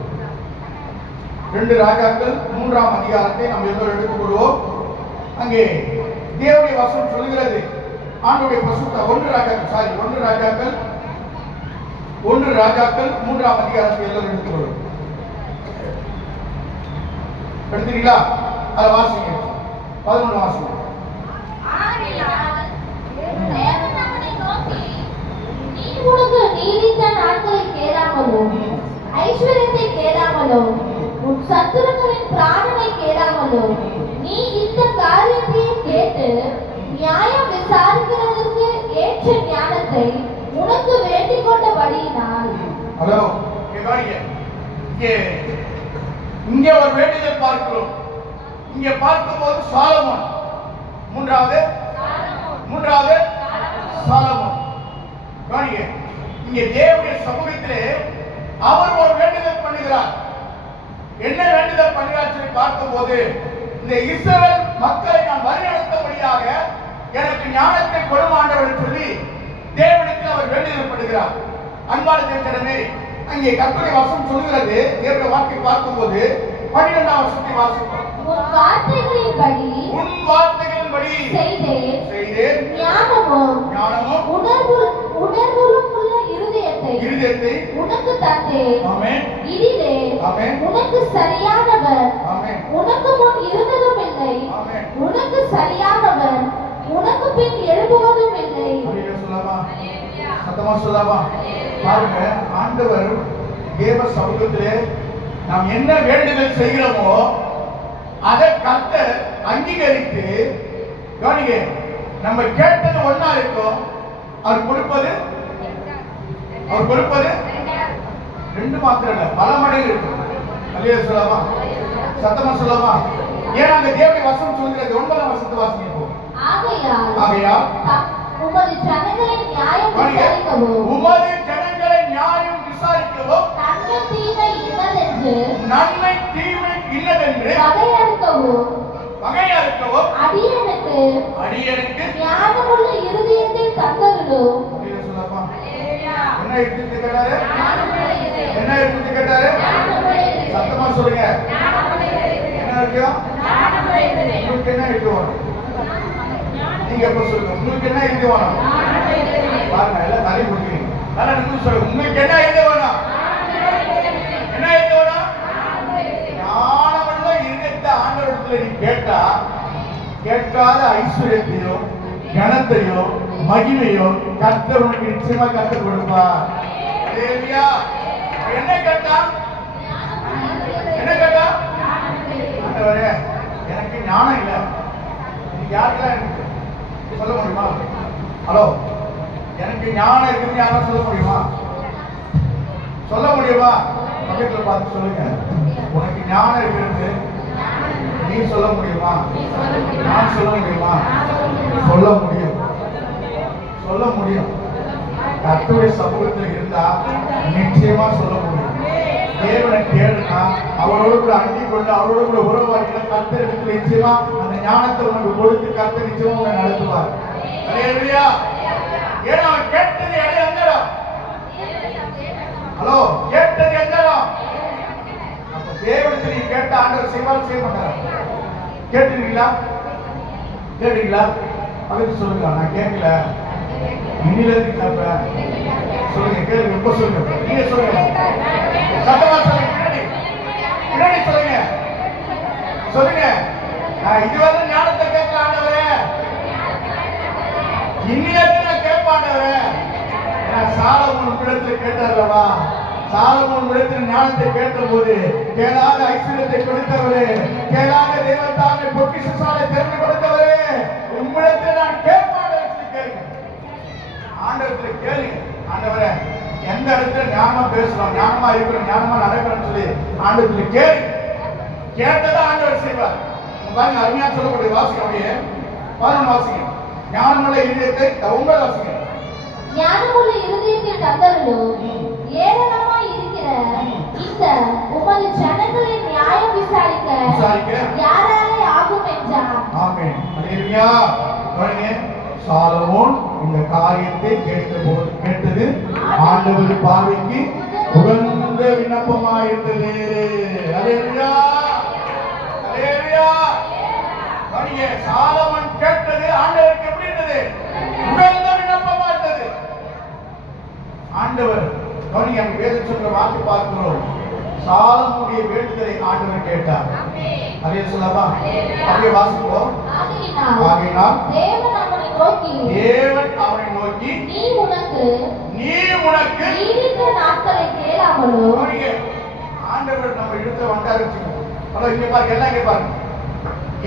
2 ராஜாக்கள் 3ஆம் அதிகாரத்தை நாம் எல்லோரும் எடுத்துக்கொள்வோம். அங்கே தேவனுடைய வசனம் சொல்கிறது, ஆண்டவருடைய பரிசுத்த 1 ராஜாக்கள் 3ஆம் அதிகாரத்தை எல்லோரும் எடுத்துக்கொள்வோம். எடுத்துட்டீங்களா? அதை வாசிங்க. 11 வாசம். ஆகையால் தேவன் அவனை நோக்கி, நீ உனக்கு நீடித்த நாட்களை கேளாமலும் ஐஸ்வர்யத்தை கேளாமலும் உன் சத்துருக்களின் பிராணனை கேளாமலும் நீ இந்த காரியத்தையே கேட்டு நியாயம் விசாரிக்கிறதற்கு ஏற்ற ஞானத்தை உனக்கு வேண்டிக் கொண்டபடியினால். ஹலோ, இங்கே ஒரு வேண்டுதல் பார்க்கிறோம். இங்கே பார்க்கும்போது சாலமோன், மூன்றாவது சாலமோன். கவனிங்க, இங்கே தேவனுடைய சமூகத்திலே அவர் ஒரு வேண்டுதல் பண்ணுகிறார். என்ன வேண்டுதல் பண்ணுகிறார் சொல்லி பார்க்கும்போது, இந்த இஸ்ரவேல் மக்களை நான் வழிநடத்தபடியாக எனக்கு ஞானத்தை கொடுமாண்டவர் சொல்லி தேவனுக்கு அவர் வேண்டுதல் பண்ணுகிறார். அன்பான தேவனே, அங்கே கர்த்தருடைய வசனம் சொல்கிறது. தேவனுடைய வார்த்தை பார்க்கும்போது 12ஆம் வசனத்தை வாசிப்போம். உன் வார்த்தைகளின்படி செய்தேன் ஞானமும் உணர்வுகளும் உள்ள இருதயத்தை உனக்கு தந்தேன். ஆமென். இதிலே ஆமென். உனக்கு சரியானவர் ஆமென். உனக்கு முன் இருந்ததும் இல்லை. ஆமென். உனக்கு சரியானவர் உனக்கு பின் எழுப்புவதும் இல்லை. ஹalleluya சொல்லலாமா? சத்தமா சொல்லலாமா? பாருங்க, ஆண்டவர் தேவ சமூகத்திலே நாம் என்ன வேண்டுதல் செய்கிறோமோ அதை கர்த்தர் அங்கீகரித்து, கவனிங்க, நம்ம கேட்டது ஒண்ணா இருக்கும், அவர் கொடுப்பது ரெண்டு மாத்திரம் இல்ல, பல மடங்கு இருக்கும். ஹalleluya சொல்லலாமா? சத்தமா சொல்லலாமா? ஏன் அந்த தேவனுடைய வசனம் சொல்கிறது? 9ஆம் வசனத்தை வாசிங்க. ஆகையால் உமது ஜனங்களை நியாயம் விசாரிக்கவும் நன்மை தீமை இன்னதென்று வகையறுக்கவும் அடியேனுக்கு ஞானமுள்ள இருதயத்தை தந்தருளும். என்ன எடுத்து கேட்டாரு? சத்தமா சொல்லுங்க. என்ன இருக்கும்? உங்களுக்கு என்ன இருக்கும்? நீங்க எப்ப சொல்லுங்க, உங்களுக்கு என்ன இது வேணும்? பாருங்க, எல்லாம் தலை முடிக்கிறீங்க. நல்லா நின்று சொல்லுங்க, உங்களுக்கு என்ன இது வேணும்? என்ன இது வேணும்? ஞானமுள்ள இருதயத்தை ஆண்டவரிடத்துல நீ கேட்டா, கேட்காத ஐஸ்வர்யத்தையோ கனத்தையோ மகிமையோ கர்த்தர் உனக்கு நிச்சயமா கற்றுக் கொடுப்பார். ஹalleluya. என்ன கேட்டா? ஆண்டவரே, எனக்கு ஞானம் இல்லை. யாருக்கெல்லாம் இருக்கு சொல்ல முடியுமா? ஹலோ, எனக்கு ஞானம் இருக்குன்னு யாரும் சொல்ல முடியுமா? பக்கத்துல பார்த்து சொல்லுங்க, உனக்கு ஞானம் இருக்கிறது நீ சொல்ல முடியுமா? நான் சொல்ல முடியுமா? சொல்ல முடியும். கர்த்தருடைய சமூகத்தில் இருந்தா நிச்சயமா சொல்ல முடியும். தேவனை தேடுனா, அவரோடு கூட அண்டி கொண்டு அவரோடு கூட உறவாடினா கர்த்தருக்கு நிச்சயமா அந்த ஞானத்தை உனக்கு கொடுத்து கர்த்தர் நிச்சயமா உன்னை நடத்துவார். ஹalleluya. ஏன்னா அவன் கேட்டது எங்கடா? ஹலோ, கேட்டது எங்கடா? அப்ப தேவனுக்கு நீ கேட்ட ஆண்டவர் செய்ய மாட்டாரா? கேட்டீங்களா? அதுக்கு சொல்லுங்க, நான் கேட்கல, இன்னில இருந்து கேட்பேன். சொல்லுங்க, கேளுங்க, எப்ப சொல்லுங்க, நீங்க சொல்லுங்க, சத்தமா சொல்லுங்க, பின்னாடி சொல்லுங்க. நான் இதுவரை ஞானத்தை கேட்கல ஆண்டவரே, இன்னில இருந்து நான் கேட்பேன் ஆண்டவரே. சாலமோன் இடத்தில் கேட்டார்களா? சாலமோன் இடத்தில் ஞானத்தை கேட்ட போது கேளாத ஐஸ்வர்யத்தை கொடுத்தவரே, கேளாத தேவதாமை பொக்கிஷசாலை திறந்து கொடுத்தவரே, உம்மிடத்தில் நான் கேட்பேன். ஆண்டவரத்தில் கேளுங்க, ஆண்டவரே எந்த இடத்துல ஞானமா பேசுறோம், ஞானமா இருக்கிறோம், ஞானமா நடக்கிறோம் சொல்லி ஆண்டவரத்தில் கேளுங்க. கேட்டதா ஆண்டவர் செய்வார். பாருங்க, அருமையா சொல்லக்கூடிய வாசிக்க அப்படியே 11 வாசிங்க. ஞானமுள்ள இருதயத்தை 9 வாசிங்க. ஞானமுள்ள இருதயத்தில் தந்தருளும் ஏராளமாய் இருக்கிற இந்த உமது ஜனங்களின் நியாயம் விசாரிக்க யாராலே ஆகும் என்றார். ஆமென். ஹalleluya. பாருங்க, சாலமோன் இந்த காரியத்தை கேட்டது ஆண்டவர் பார்வைக்கு உகந்த விண்ணப்பமாய் இருந்தது. ஹalleluya. பாருங்க, சாலமோன் கேட்டது ஆண்டவருக்கு எப்படி இருந்தது? உகந்த விண்ணப்பமா இருந்தது. ஆண்டவர் கவனிங்க, அந்த வேதம் சொல்ற வார்த்தை பார்க்கிறோம். சாலமோனுடைய வேண்டுதலை ஆண்டவர் கேட்டார். ஹalleluya சொல்லலாமா? அப்படியே வாசிப்போம். ஆகையினால் தேவன் அவனை நோக்கி நீ உனக்கு நீடித்த நாட்களை கேளாமலும் கவனிங்க. ஆண்டவர் நம்ம இடத்துல வந்தாரு வச்சுக்கோங்க. ஹலோ, இங்க பாருங்க, எல்லாம் இங்க பாருங்க.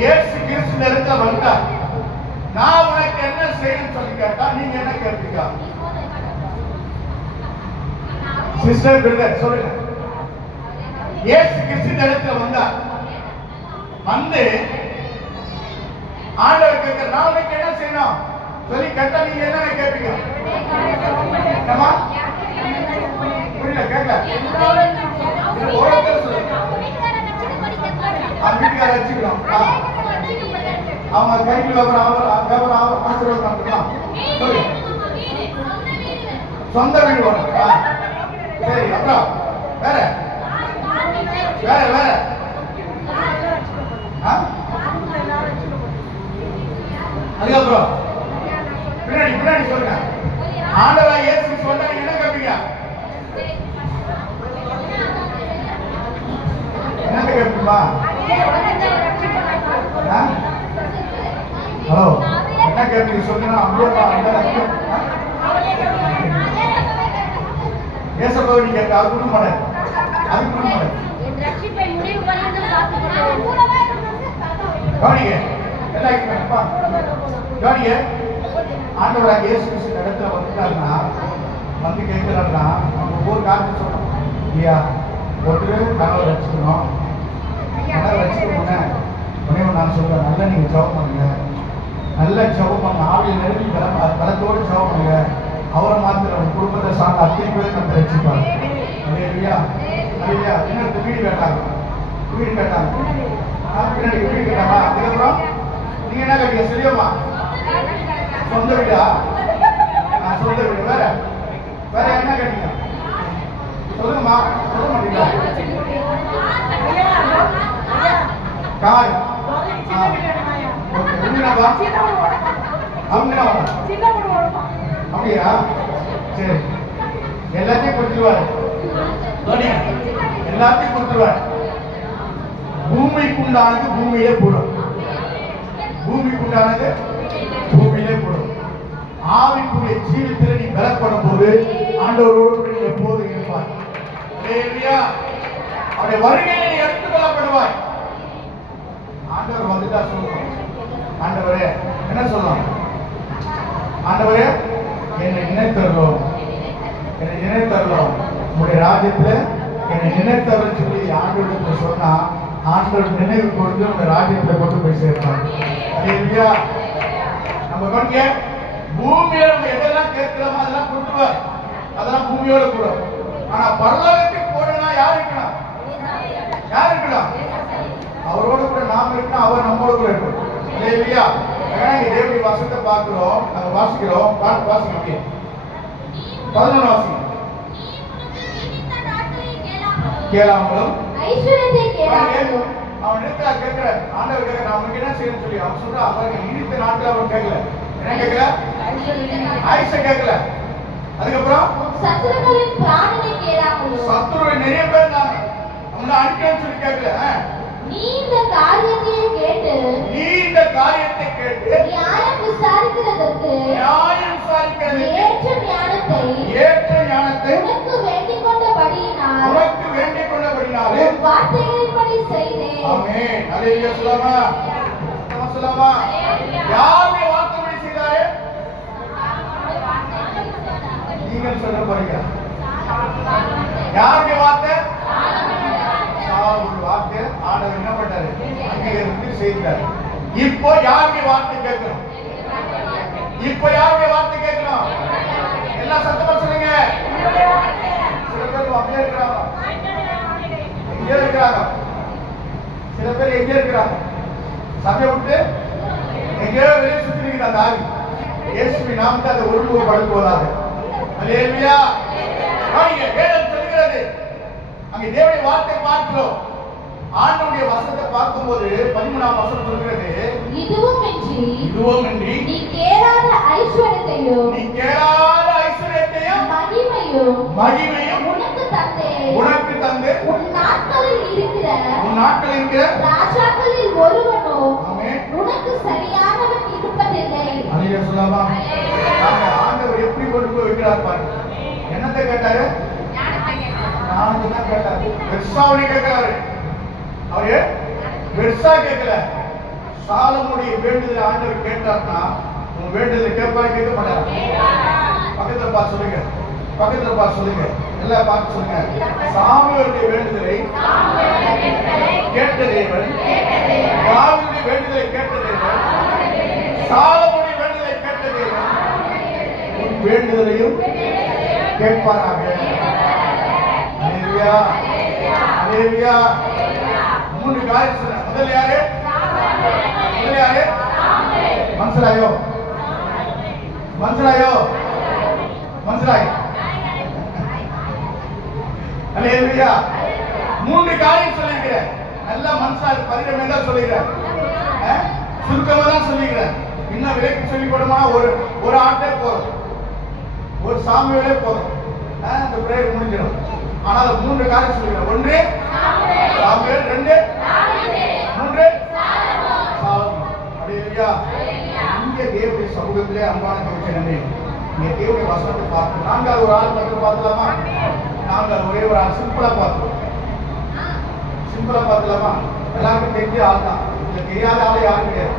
இயேசு கிறிஸ்து இந்த இடத்துல வந்தார். நான் உனக்கு என்ன செய்யணும்னு சொல்லி கேட்டா நீங்க என்ன கேட்பீங்க? சிஸ்டர் பிரதர் சொல்லுங்க. இயேசு கிறிஸ்து இந்த இடத்துல வந்தார். வந்து ஆண்டவர் கேட்கிற நான் உனக்கு என்ன செய்யணும் சொல்லி கேட்டா நீங்க என்ன கேட்பீங்க? என்னமா? புரியல, கேட்கல. ஒருத்தர் சொல்லுங்க. வீட்டுக்கார வச்சுக்கலாம். அவங்க கைக்கு வியாபாரம் ஆசீர்வாதம் பண்ணலாம். சொல்லுங்க. சொந்த வீடு வேணும். சரி, அப்புறம் வேற வேற வேற அதுக்கப்புறம் பின்னாடி பின்னாடி சொல்லுங்க. ஆண்டவராகிய இயேசு சொன்னா என்ன கேட்பீங்க? என்ன கேட்பீங்களா? ஹலோ, என்ன கேட்பீங்க சொல்லுங்க. அப்படியே ஏசப்பாவை நீ கேட்க அது கொடுக்க மாட்டேன். அது கொடுக்க மாட்டேன். கவனிங்க, எல்லாம் கவனிங்க. ஆண்டவராக இயேசு கிறிஸ்து இடத்துல வந்துட்டாருன்னா வந்து கேட்கிறாருன்னா நம்ம ஒவ்வொரு காரணம் சொல்லணும். ஐயா, ஒன்று கனவை வச்சுக்கணும். கனவை வச்சுக்கணும்னே உடனே நான் சொல்றேன், நல்லா நீங்க ஜெபம் பண்ணுங்க. நல்ல ஜெபம் பண்ண ஆவியில் நெருங்கி பலத்தோடு ஜெபம் பண்ணுங்க. அவரை மாத்திர குடும்பத்தை சார்ந்த அத்தனை பேர் நம்ம ரசிப்பாங்க. இல்லையா? இல்லையா? இன்னொரு வீடு கேட்டாங்க. வீடு கேட்டாங்க. பின்னாடி வீடு கேட்டாங்க. அதுக்கப்புறம் நீங்க என்ன கேட்டீங்க? சரியாமா? சொந்த வீடா? சொந்த வீடு. வேற வேற என்ன கேட்டீங்க? சொல்லுங்கம்மா. சொல்ல மாட்டீங்களா? கார். ஓகே, உங்களாவா? அவங்களா? அப்படியா? சரி, எல்லாத்தையும் கொடுத்துருவாரு. எல்லாத்தையும் கொடுத்துருவாரு. பூமிக்குண்டானது பூமியிலே போடும். பூமிக்குண்டானது பூமியிலே போடும். ஆவிக்குரிய ஜீவித்தில் நீ பலப்படும் போது ஆண்டவரோடு நீ எப்போது இருப்பாய். அவருடைய வருகையை நீ எடுத்துக் கொள்ளப்படுவாய். ஆண்டவர் வந்துட்டா சொல்லுவோம், ஆண்டவரே என்ன சொல்லலாம்? ஆண்டவரே என்னை நினைத்தரலாம், என்னை நினைத்தரலாம். உங்களுடைய ராஜ்யத்துல என்னை நினைத்தவர் சொல்லி ஆண்டவருக்கு சொன்னா ஆண்டவர் நினைவு கொடுத்து உங்க ராஜ்யத்துல கொண்டு போய் சேர்ப்பாங்க. இல்லையா? நம்ம கவனிங்க, பூமியில நம்ம எதெல்லாம் கேட்கிறோமோ அதெல்லாம் கொடுத்துருவார். அதெல்லாம் பூமியோட கூட. ஆனா பரலோகத்துக்கு போனா யார் இருக்கணும்? யார் இருக்கணும்? அவரோட கூட நாம இருக்கணும். அவர் நம்மோட கூட இருக்கணும். இல்லையா? தேவனுடைய வசனத்தை பார்க்கிறோம், நம்ம வாசிக்கிறோம். பாட்டு வாசிக்கிறோம். 11 வாசிக்கிறோம். கேளாமலும் ஐஸ்வரியத்தை கேளாமலும் அவன் இடத்துல கேட்கிறார். ஆண்டவர் கேட்கிறார், நான் உனக்கு என்ன செய்யணும்னு சொல்லி அவன் சொல்றான். அவன் இடித்த நாட்கள் அவன் கேட்கல. என்ன கேட்கல? ஆயுஷ கேட்கல. அதுக்கப்புறம் சத்துருக்களின் பிராணனை கேளாமலும் சத்துருவை நிறைய பேர் இருந்தாங்க, அவனை அடிக்கணும்னு சொல்லி கேட்கல. நீ இந்த காரியத்தை கேட்டு நியாயம் விசாரிக்கிறதற்கு ஏற்ற ஞானத்தை உனக்கு வேண்டிக் கொண்டபடியினால் உன் வார்த்தைகளின்படி செய்தேன். ஆமென். அல்லேலூயா. சொல்லாமா? சொல்லாமா? யாருடைய வார்த்தைப்படி செய்தாரே? நீங்கள் சொல்ல போறீங்க. யாருடைய வார்த்தை? சாலமோனுடைய வார்த்தை. ஆண்டவர் என்ன பண்ணாரு? அங்கீகரித்து செய்தார். இப்போ யாருடைய வார்த்தை கேட்கணும்? இப்போ யாருடைய வார்த்தை கேட்கணும்? எல்லாம் சத்தமா சொல்லுங்க. சில பேர் அப்படியே இருக்கிறாங்க, எங்கே இருக்கிறாங்க. சில பேர் எங்கே இருக்கிறாங்க? சபையை விட்டு எங்கேயோ வெளியே சுத்தி இருக்கிறாங்க. ஆவி இயேசுவின் நாமத்தை அதை ஒழுங்குபடுத்துவதாக. அல்லேலூயா. வேதம் சொல்கிறது, அங்கே தேவனுடைய வார்த்தை பார்க்கிறோம். ஆண்டவருடைய வசனத்தை பார்க்கும்போது 13ஆம் வசனம் சொல்கிறது, இதுவுமின்றி நீ கேளாத ஐஸ்வரியத்தையும் மகிமையும் உனக்கு தந்து உன் நாட்களில் இருக்கிற ராஜாக்களில் ஒருவனோ உனக்கு சரியான சொல்லாமா? ஆண்டவர் எப்படி கொண்டு போய் வைக்கிறார் பாருங்க. என்னத்தை கேட்டாரு? ஞானத்தை தான் கேட்டாரு. பெருசாவணி கேட்கிறாரு. அவரு பெருசா கேட்கல. சாலமுடைய வேண்டுதலை ஆண்டவர் கேட்டார்னா உங்க வேண்டுதலை கேட்பாரு, கேட்க மாட்டாரு. பக்கத்துல பார்த்து சொல்லுங்க, பக்கத்துல பார்த்து சொல்லுங்க, எல்லாம் பார்த்து சொல்லுங்க. சாமுவேலுடைய வேண்டுதலை கேட்ட தேவன், தாவீதுடைய வேண்டுதலை கேட்ட தேவன், சாலமுடைய வேண்டுதலை கேட்ட தேவன் உன் வேண்டுதலையும் கேட்பாராக. அல்லேலூயா, அல்லேலூயா. 3 காரியம் சொன்ன. முதல்ல யாரு? முதல்ல யாரு? மனசிலாயோ, மனசிலாயோ, மனசிலாய். அல்லேலூயா. 3 காரியம் சொல்லிருக்கிறேன். நல்லா மனசா பரிணமே தான் சொல்லிக்கிறேன். சுருக்கமா தான் சொல்லிக்கிறேன். இன்னும் விலைக்கு சொல்லி கொடுமா? ஒரு ஆட்டே போதும், ஒரு சாமியோட போதும். அந்த பிரேயர் முடிஞ்சிடும். ஆனால் 3 காரியம் சொல்லிக்கிறேன். 1 சாமுவேல், 2 3 சாலமோன். அல்லேலூயா. இங்கே தேவனுடைய சமூகத்திலே அன்பான கவிஞனே, இங்கே தேவனுடைய வசனத்தை பார்த்து நாங்கள் ஒரு ஆள் பற்றி பார்த்தலாமா? நாங்கள் ஒரே ஒரு ஆள் சிம்பிளா பார்த்தோம். சிம்பிளா பார்த்தலாமா? எல்லாருக்கும் தெரிஞ்ச ஆள் தான். இல்லை தெரியாத ஆளே யாரும் கிடையாது.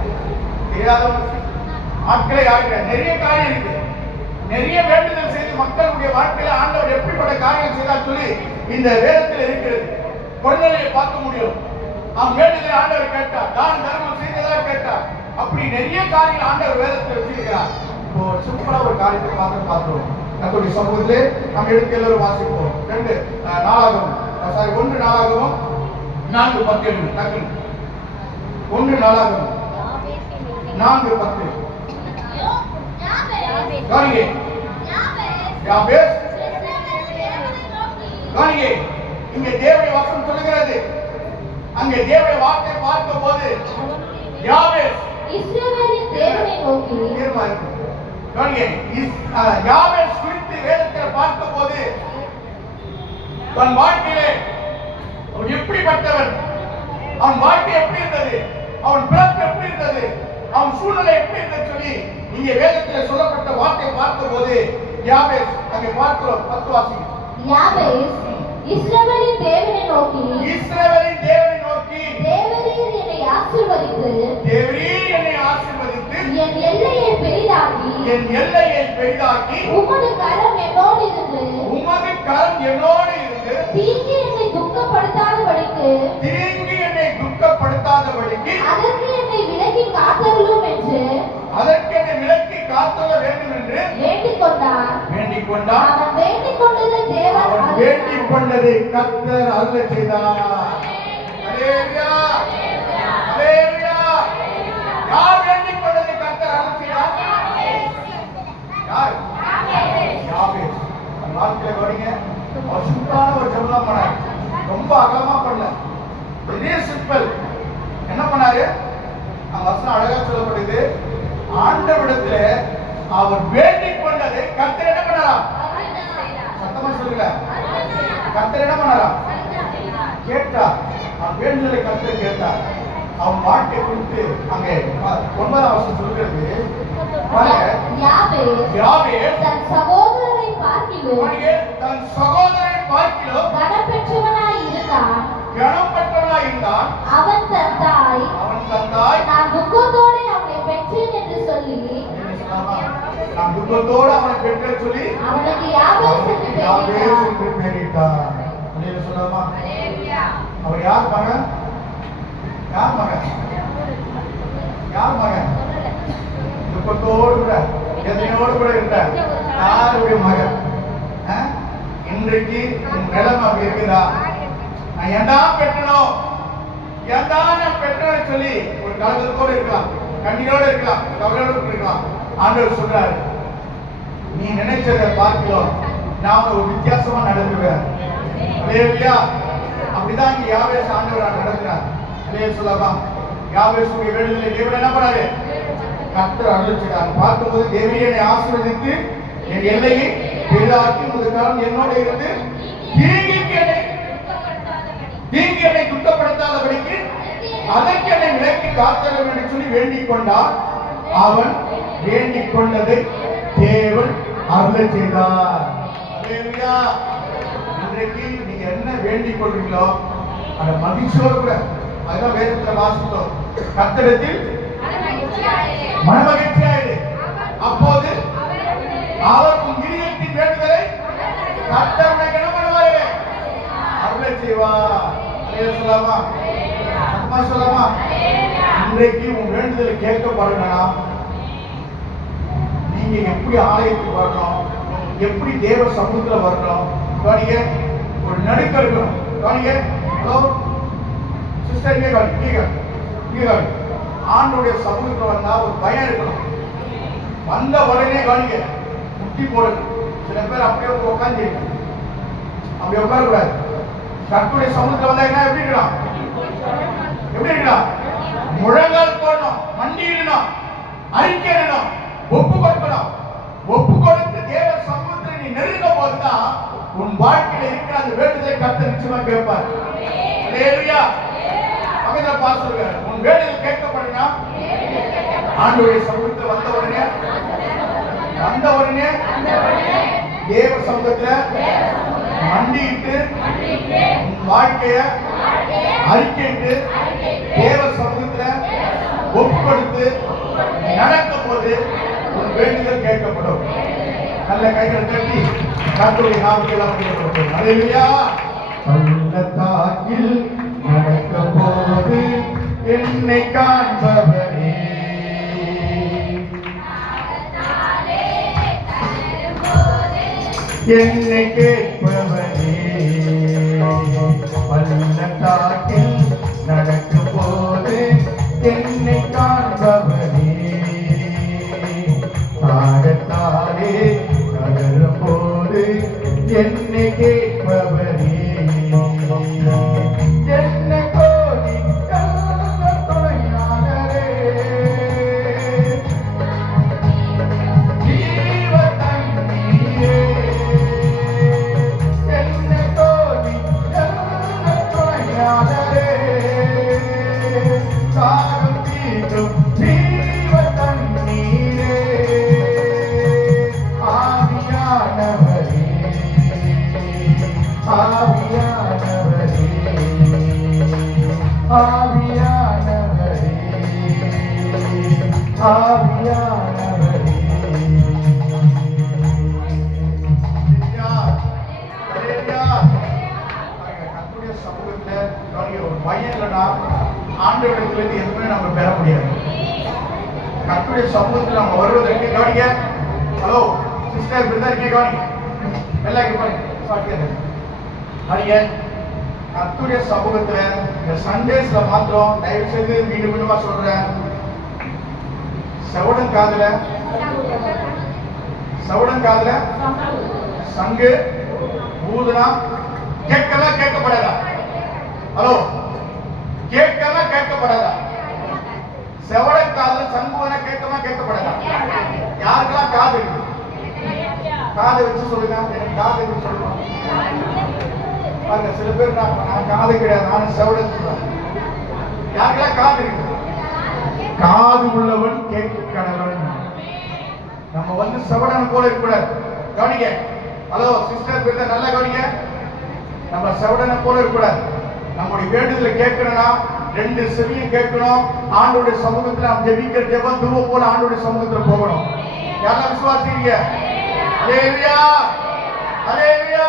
தெரியாத ஆட்களே யாரும் கிடையாது. நிறைய காரியம் இருக்கு. நிறைய வேண்டுதல் செய்து மக்களுடைய வாழ்க்கையில ஆண்டவர் எப்படிப்பட்ட காரியம் செய்தார் சொல்லி இந்த வேதத்தில் இருக்கிறது. குழந்தைகளை பார்க்க முடியும். அவன் வேண்டுதலை ஆண்டவர் கேட்டார், தான தர்மம் செய்ததா கேட்டார். அப்படி நிறைய காரியங்கள் ஆண்டவர் வேதத்தில் வச்சிருக்கிறார். இப்போ சிம்பிளா ஒரு காரியத்தை பார்க்கிறோம். நம்முடைய சமூகத்திலே நம்ம எடுத்து எல்லாரும் வாசிப்போம். 1 நாளாகமம் 4:10 டக்குனு. 1 நாளாகமம் 4:10. கவனிங்க. யாபேஸ் கவனிங்க. இங்க தேவனுடைய வசனம் சொல்லுகிறது. அங்கே தேவனுடைய வார்த்தை பார்க்கும்போது யாபேஸ் இஸ்ரவேலின் தேவனை நோக்கி கவனிங்க. யாபேஸ் குறித்து வேதத்தில் பார்க்கும்போது தன் வாழ்க்கையிலே அவன் எப்படிப்பட்டவன், அவன் வாழ்க்கை எப்படி இருந்தது, அவன் பிறப்பு எப்படி இருந்தது, அவன் சூழ்நிலை எப்படி இருந்தது சொல்லி இங்கே வேதத்தில் சொல்லப்பட்ட வார்த்தை பார்த்தபோது யாபேஸ் அங்கே பார்க்கிறோம். 10 வாசிங்க. யாபேஸ் இஸ்ரவேலின் தேவனை நோக்கி, இஸ்ரவேலின் தேவனை நோக்கி, தேவரீர் என்னை ஆசீர்வதித்து, தேவரீர் என்னை ஆசீர்வதித்து, என் எல்லையை பெரிதாக்கி, என் எல்லையை பெரிதாக்கி, உமது கரம் என்னோடு இருந்து, உமது கரம் என்னோடு இருந்து, தீங்கு என்னை துக்கப்படுத்தாதபடிக்கு, தீங்கு என்னை துக்கப்படுத்தாதபடிக்கு, அதற்கு என்னை விலக்கி காத்தருளும் என்று, அதற்கு என்னை விலக்கி காத்துள்ள வேண்டும் என்று வேண்டிக் கொண்டார். வேண்டிக் கொண்டார். அவன் வேண்டிக் கொண்டதை தேவன் அவன் வேண்டிக் கொண்டதை கர்த்தர் அருளச் செய்தார். அல்லேலூயா, அல்லேலூயா. யார் வேண்டிக் கொண்டதை கர்த்தர் அருளச் செய்தார்? யார்? யாபேஸ். அந்த வாழ்க்கையில கவனிங்க. அவர் சிம்பிளான ஒரு ஜெபம் பண்ணார். ரொம்ப அகலமா பண்ணல. Very simple. என்ன பண்ணாரு? அந்த வசனம் அழகா சொல்லப்படுது. ஆண்டவரிடத்துல அவர் வேண்டிக் கொண்டதை கர்த்தர் என்ன பண்ணாராம்? சத்தமா சொல்லுங்க. கர்த்தர் என்ன பண்ணாராம்? கேட்டார். அவன் வேண்டுதலை கர்த்தர் கேட்டார். அவன் வாழ்க்கை குறித்து அங்கே 9ஆம் வசனம் சொல்கிறது. யாபேஸ் தன் சகோதரரை பார்க்கிலும் தன் சகோதரரை பார்க்கிலும் கனப்பெற்றவனாய் இருந்தான். கனப்பெற்றவனாய் இருந்தான். அவன் தன் தாய் நான் துக்கத்தோடு அவனை பெற்றேன் என்று சொல்லி, நான் துக்கத்தோடு அவனை பெற்றேன் சொல்லி அவனுக்கு யாபேஸ் என்று பெயரிட்டார். சொல்லலாமா? அவர் யார் மகன்? யார் மகன்? யார் மகன்? துக்கத்தோடு கூட எதனையோடு கூட இருந்த யாருடைய மகன்? இன்றைக்கு உன் நிலம் அப்படி இருக்குதா? நான் ஏண்டா பெற்றணும், ஏண்டா நான் பெற்றேன்னு சொல்லி ஒரு கலக்கத்தோடு இருக்கலாம், கண்ணீரோடு இருக்கலாம், கவலையோடு இருக்கலாம். ஆண்டவர் சொல்றாரு, நீ நினைச்சதை பார்க்கலாம், நான் ஒரு வித்தியாசமா நடந்துவேன். அல்லேலூயா. அப்படிதான் இங்க யாபேஸ் ஆண்டவர் நடக்கிறார். அல்லேலூயா சொல்லலாம். யாபேசுடைய வேண்டுதலை தேவன் என்ன பண்ணாரு? கர்த்தர் அருளிச்சார். பார்க்கும்போது தேவரீர் என்னை ஆசீர்வதித்து, என் எல்லையை பெரிதாக்கி, உமது கரம் என்னோட இருந்து, தீங்கு என்னை துக்கப்படுத்தாதபடிக்கு, அதற்கு என்னை விலக்கி காத்தருளும் என்று சொல்லி வேண்டிக் கொண்டார். அவன் வேண்டிக் கொண்டதை தேவன் அருளச் செய்தார். அல்லேலூயா. இன்றைக்கு நீங்க என்ன வேண்டிக் கொள்றீங்களோ அந்த மகிழ்ச்சியோடு கூட, அதுதான் வேதத்துல வாசித்தோம், கர்த்தரிடத்தில் மனமகிழ்ச்சியாயிரு, அப்போது அவர் உன் இதயத்தின் வேண்டுதலை கர்த்தர் உனக்கு என்ன பண்ணுவாரு? அருளச் செய்வார். அல்லேலூயா சொல்லாமா? அம்மா சொல்லாமா? இன்றைக்கு உன் வேண்டுதல் கேட்கப்படணும்னா நீங்க எப்படி ஆலயத்துக்கு வரணும், எப்படி தேவ சமூகத்துல வரணும்? கவனிங்க, ஒரு நடுக்கம் இருக்கணும். கவனிங்க, ஹலோ சிஸ்டர், இங்கே கவனி, இங்கே கவனி. ஆண்டோடைய சமூகத்துல வந்தா ஒரு பயம் இருக்கணும். வந்த உடனே கவனிங்க, முட்டி போடணும். சில பேர் அப்படியே உட்காந்து அப்படி உட்கார கூடாது. கர்த்தருடைய சமூகத்துல வந்தா என்ன எப்படி இருக்கலாம்? எப்படி இருக்கலாம்? முழங்கால் போடணும், மண்டியிடணும், அறிக்கையிடணும், ஒப்பு கொடுக்கணும். ஒப்பு கொடுத்து தேவ சமூகத்தில் நீ நெருங்கும் போதுதான் உன் வாழ்க்கையில இருக்கிற அந்த வேண்டுதலை கர்த்தர் நிச்சயமா கேட்பார். அல்லேலூயா. பக்கத்துல பார்த்து சொல்லுங்க, உன் வேண்டுதல் கேட்கப்படுனா ஆண்டவருடைய சமூகத்தில் வந்த உடனே தேவ சமூகத்துல மண்டியிட்டு உன் வாழ்க்கைய அறிக்கையிட்டு தேவ சமூகத்துல ஒப்பு கொடுத்து நடக்கும் போது உன் வேண்டுதல் கேட்கப்படும். நல்ல கைகளை தட்டி கர்த்தருடைய நாமத்தை எல்லாம் கேட்கப்படும். அல்லேலூயா. பள்ளத்தாக்கில் நடக்கும் போது என்னை காண்பவரே, என்னை கேட்பவரே, பள்ளத்தாக்கில் நடக்கும் போது என்னை காண்பவரே, தாகத்தாலே நகரும் போது என்னை கேட்பவரே, என்னை கோரி துணையாளரே, ஜீவ தண்ணீரே, என்னை கோரி துணையாளரே, தாகம் தீர்க்கும் ஜீவ தண்ணீரே, ஆவியானவரே, ஆவியானவரே, ஆவியானவரே, ஆவியானவரே. கர்த்தருடைய சமூகத்துல ஒரு பயம் இல்லைன்னா ஆண்டவரிடத்திலிருந்து எதுவுமே நம்ம பெற முடியாது. கர்த்தருடைய சமூகத்தில் நம்ம வருவதற்கு கவனிங்க. ஹலோ சிஸ்டர், பிரதர், இங்கே கவனிங்க. எல்லாம் இங்கே பாருங்க. கவனிங்க, கர்த்தருடைய சமூகத்துல இந்த சண்டேஸ்ல மாத்திரம் தயவு செய்து மீண்டும் மீண்டுமா சொல்றேன், செவடன் காதுல சங்கு ஊதுனா கேட்கலாம் கேட்கப்படாதா? ஹலோ, கேட்கலாம் கேட்கப்படாதா? செவடன் காதுல சங்குவன கேட்கலாம் கேட்கப்படாதா? யாருக்கெல்லாம் காது இருக்கு? காதை வச்சு சொல்லுங்க. எனக்கு காது இருக்கு சொல்லுங்க. பாருங்க, சில பேர் நான் காது கிடையாது, நானும் செவடன் சொல்றேன். யாருக்கெல்லாம் காது இருக்கு? காது உள்ளவன் கேட்க கடவன். நம்ம வந்து செவடன் போல இருக்கக்கூடாது. கவனிங்க. ஹலோ சிஸ்டர், பிரதர், நல்லா கவனிங்க. நம்ம செவடனை போல இருக்கக்கூடாது. நம்முடைய வேண்டுதலை கேட்கணும்னா ரெண்டு செவியும் கேட்கணும். ஆண்டோடைய சமூகத்தில் நாம் ஜெபிக்கிற ஜெபம் துருவ போல ஆண்டோடைய சமூகத்தில் போகணும். யாரெல்லாம் விசுவாசிக்கிறீங்க? அல்லேலூயா, அல்லேலூயா.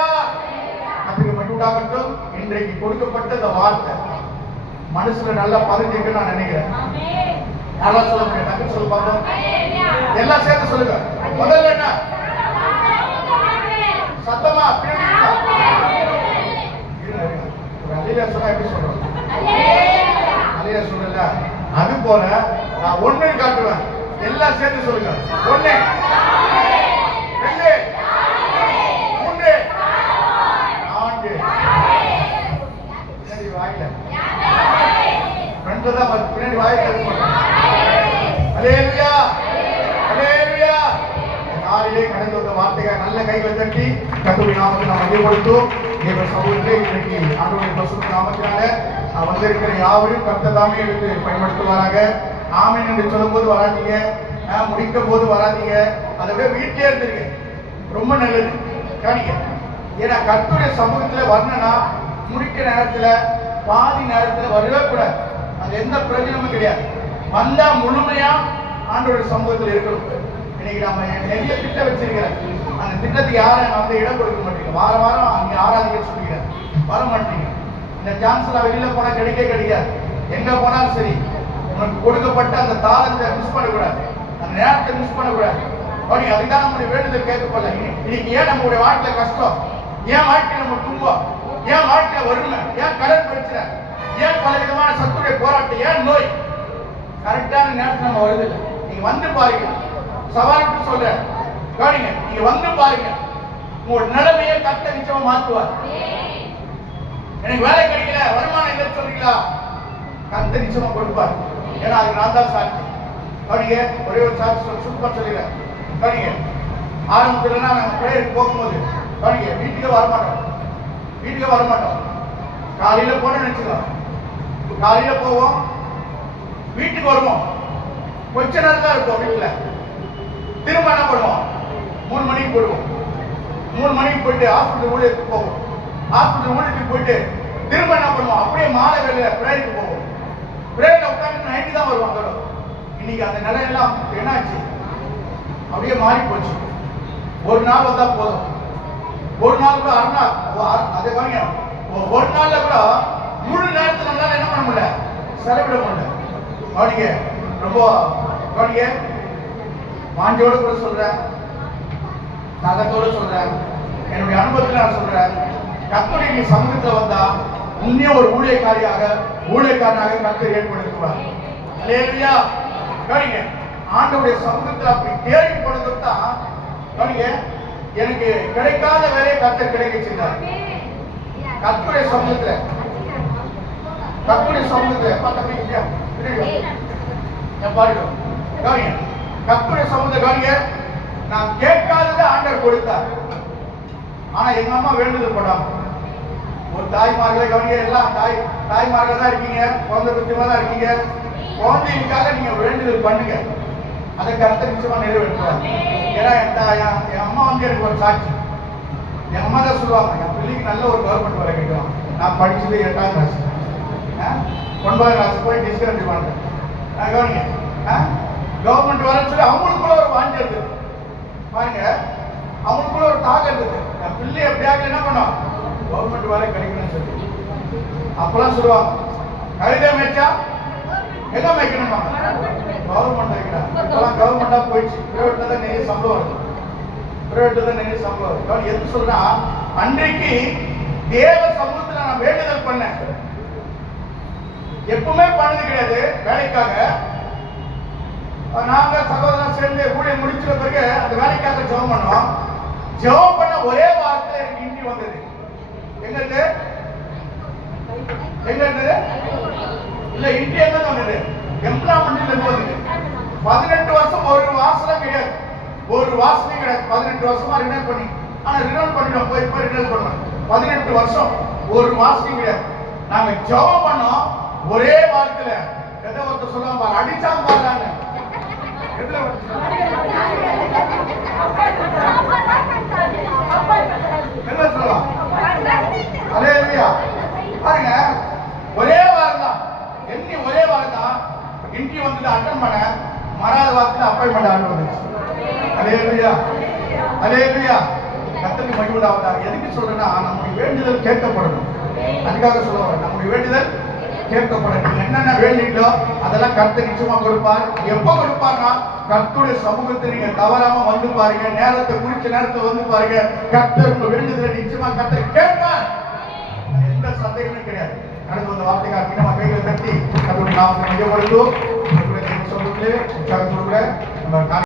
அதுக்கு மட்டும் இன்றைக்கு கொடுக்கப்பட்ட இந்த வார்த்தை மனசுல நல்லா பதிஞ்சுக்க நான் நினைக்கிறேன். யாரெல்லாம் சொல்ல முடியும்? டக்கு சொல்ல பார்ப்போம். எல்லாம் சேர்த்து சொல்லுங்க. முதல்ல என்ன? சத்தமா அலையில சொன்னா எப்படி சொல்றோம்? அலையில சொல்லல. அது போல நான் ஒண்ணு காட்டுவேன். எல்லாம் சேர்த்து சொல்லுங்க. 1 2 3 4 பின்னாடி வாயில ஃப்ரண்ட்ல தான் பின்னாடி வாயில அல்லேலூயா, அல்லேலூயா. நாளிலே கடந்து வந்த வார்த்தைகள் நல்ல கைகளை தட்டி கர்த்தருடைய நாமத்தை நாம் மகிமைப்படுத்துவோம். தேவ சமூகத்திலே இன்றைக்கு ஆண்டவருடைய பரிசுத்த நாமத்தினால வந்திருக்கிற யாவரையும் கர்த்தர் தாமே எடுத்து பயன்படுத்துவாராக. ஆமென் என்று சொல்லும்போது வராதீங்க. முடிக்கும் போது வராதீங்க, அதை விட வீட்டிலே இருந்துருங்க, ரொம்ப நல்லது. கவனிங்க, ஏன்னா கர்த்தருடைய சமூகத்துல வரணும்னா முடிக்கிற நேரத்துல பாதி நேரத்துல வரவே கூடாது. அது எந்த பிரயோஜனமும் கிடையாது. வந்தா முழுமையா ஆண்டவருடைய சமூகத்தில் இருக்கணும். இன்னைக்கு நம்ம நிறைய திட்டம் வச்சிருக்கிறேன், அந்த திட்டத்துக்கு யாரும் நான் வந்து இடம் கொடுக்க மாட்டீங்க. வாரம் வாரம் அங்கே ஆராதிக்க சொல்லிக்கிறேன், வர மாட்டீங்க. இந்த சான்ஸ்லாம் வெளியில போனா கிடைக்காது. எங்க போனாலும் சரி, உனக்கு கொடுக்கப்பட்ட அந்த தாளத்தை மிஸ் பண்ணக்கூடாது, அந்த நேரத்தை மிஸ் பண்ணக்கூடாது. அப்படி அதுதான் நம்முடைய வேண்டுதல் கேட்கப்படல. இன்னைக்கு ஏன் நம்மளுடைய வாழ்க்கையில கஷ்டம், ஏன் வாழ்க்கையில நம்ம துன்பம், ஏன் வாழ்க்கையில வறுமை, ஏன் கடன் பிரச்சனை, ஏன் பல விதமான சத்துடைய போராட்டம், ஏன் நோய், கரெக்டான நேரத்தில் நம்ம வருது இல்லை. நீங்க வந்து பாருங்க, சவாலுக்கு சொல்றேன், கவனிங்க, நீங்க வந்து பாருங்க, உங்களோட நிலைமையை கர்த்தர் நிச்சயமா மாற்றுவார். எனக்கு வேலை கிடைக்கல, வருமானம் இல்லை சொல்றீங்களா, கர்த்தர் நிச்சயமா கொடுப்பார். ஏன்னா அதுக்கு நான் தான் சாட்சி. கவனிங்க, ஒரே ஒரு சாட்சி சூப்பர் சொல்லிடுறேன். கவனிங்க, ஆரம்பத்துல நாங்கள் பிரேயருக்கு போகும்போது கவனிங்க, வீட்டுக்கே வரமாட்டோம். காலையில போனோம்னு நினைச்சுக்கோ, காலையில போவோம், வீட்டுக்கு வருவோம், கொஞ்ச நேரம் தான் இருப்போம் வீட்டுல. திரும்ப என்ன பண்ணுவோம், 3 மணிக்கு போயிடுவோம். 3 மணிக்கு போயிட்டு ஹாஸ்பிட்டல் ஊழியத்துக்கு போவோம். ஹாஸ்பிட்டல் ஊழியத்துக்கு போயிட்டு திரும்ப என்ன பண்ணுவோம், அப்படியே மாலை வேலையில பிரேயருக்கு போவோம். பிரேயர்ல உட்காந்து நைட்டு தான் வருவோம். அதோட இன்னைக்கு அந்த நிலையெல்லாம் என்னாச்சு, அப்படியே மாறி போச்சு. ஒரு நாள் வந்தா போதும், ஒரு நாள் கூட அரை நாள், அதே பாருங்க, ஒரு நாள்ல கூட முழு நேரத்தில் நம்மளால என்ன பண்ண முடியல, செலவிட முடியல. கவனிங்க, ரொம்ப கவனிங்க, வாஞ்சோட கூட சொல்றேன், நகத்தோட சொல்றேன், என்னுடைய அனுபவத்தில் நான் சொல்றேன், கர்த்தருடைய சமூகத்தில் வந்தா இன்னும் ஒரு ஊழியக்காரனாக கர்த்தர் ஏற்படுத்துவார். அல்லேலூயா. கவனிங்க, ஆண்டவருடைய சமூகத்தில் அப்படி தேடி போனது தான் கவனிங்க, எனக்கு கிடைக்காத வேலையை கர்த்தர் கிடைக்க செய்தார். கர்த்தருடைய சமூகத்தில் பாருங்க, கவனிங்க, கர்த்தருடைய சமூகத்தை கவனிங்க, நான் கேட்காததை ஆண்டவர் கொடுத்தார். ஆனா எங்க அம்மா வேண்டுதல் படாம, ஒரு தாய்மார்களை கவனிங்க, எல்லாம் தாய்மார்கள் தான் இருக்கீங்க, குழந்தை பத்தியமா தான் இருக்கீங்க. குழந்தைகளுக்காக நீங்க வேண்டுதல் பண்ணுங்க, அதை கர்த்தர் நிச்சயமா நிறைவேற்றுவார். ஏன்னா என் அம்மா வந்து எனக்கு ஒரு சாட்சி. என் அம்மா தான் சொல்லுவாங்க, என் பிள்ளைக்கு நல்ல ஒரு கவர்மெண்ட் வேலை கிடைக்கும். நான் படிச்சது 8ஆம் கிளாஸ், 9ஆம் கிளாஸ் போய் டிஸ்கண்டினியூ பண்றேன். கவனிங்க, கவர்மெண்ட் வேலைன்னு சொல்லி அவங்களுக்குள்ள ஒரு வாஞ்சி இருந்தது பாருங்க, அவங்களுக்குள்ள ஒரு தாகம் இருந்தது. என் பிள்ளை எப்படியாக என்ன பண்ணோம், கவர்மெண்ட் வேலை கிடைக்கணும்னு சொல்லி. அப்பெல்லாம் சொல்லுவாங்க, கவிதை மேய்ச்சா எங்க மேய்க்கணும், கவர்மெண்ட் வைக்கிறாங்க. இப்பெல்லாம் கவர்மெண்டா போயிடுச்சு, பிரைவேட்ல தான் நிறைய சம்பளம் வருது. எது சொல்றா, அன்றைக்கு தேவ சமூகத்துல நான் வேண்டுதல் பண்ணேன், எப்பவுமே பண்ணது கிடையாது. வேலைக்காக நாங்க சகோதரன் சேர்ந்து ஊழியம் முடிச்சிட பிறகு அந்த வேலைக்காக ஜெபம் பண்ணோம். ஜெபம் பண்ண ஒரே வாரத்தில் எனக்கு இன்ட்ரி வந்தது. எங்க இருந்தது இல்ல, இன்ட்ரி எங்க வந்தது, எம்ப்ளாய்மெண்ட்ல இருந்து வந்தது. 18 வருஷம் ஒரு வாசலும் கிடையாது, 18 வருஷமா ரினியூல் பண்ணி, ஆனா ரினியூல் பண்ணிட்டோம், போய் ரினியூல் பண்ணுவோம். 18 வருஷம் ஒரு வாசலும் கிடையாது. நாங்க ஜெபம் பண்ணோம், ஒரே வாரத்துல எதை ஒருத்தர் சொல்லுவாங்க, அடிச்சாங்க பாருங்க. என்ன சொல்லலாம், அல்லேலூயா. பாருங்க, ஒரே வாரம் தான் எண்ணி, ஒரே வாரம் தான் இன்ட்ரி வந்து அட்டன் பண்ண, மறாத வாரத்தில் அப்பாயின்மெண்ட் ஆர்டர் வந்துச்சு. அல்லேலூயா, அல்லேலூயா. கர்த்தருக்கு மகிமை உண்டாவதாக. எதுக்கு சொல்றேன்னா, நம்முடைய வேண்டுதல் கேட்கப்படணும். அதுக்காக சொல்லுவாங்க, நம்முடைய வேண்டுதல் கேட்கப்படும். நீங்க என்னென்ன வேண்டிங்களோ அதெல்லாம் கர்த்தர் நிச்சயமா கொடுப்பார். எப்ப கொடுப்பார்னா, கர்த்தருடைய சமூகத்தை நீங்க தவறாம வந்து பாருங்க, நேரத்தை குறிச்ச நேரத்தை வந்து பாருங்க, கர்த்தர் உங்க வேண்டுதலை நிச்சயமா கர்த்தர் கேட்பார். எந்த சந்தேகமும் கிடையாது. கடந்து வந்த வார்த்தைக்காக நம்ம கைகளை தட்டி கர்த்தருடைய நாமத்தை மையப்படுத்தும். சொல்லுங்களே உற்சாகத்தோடு கூட நம்ம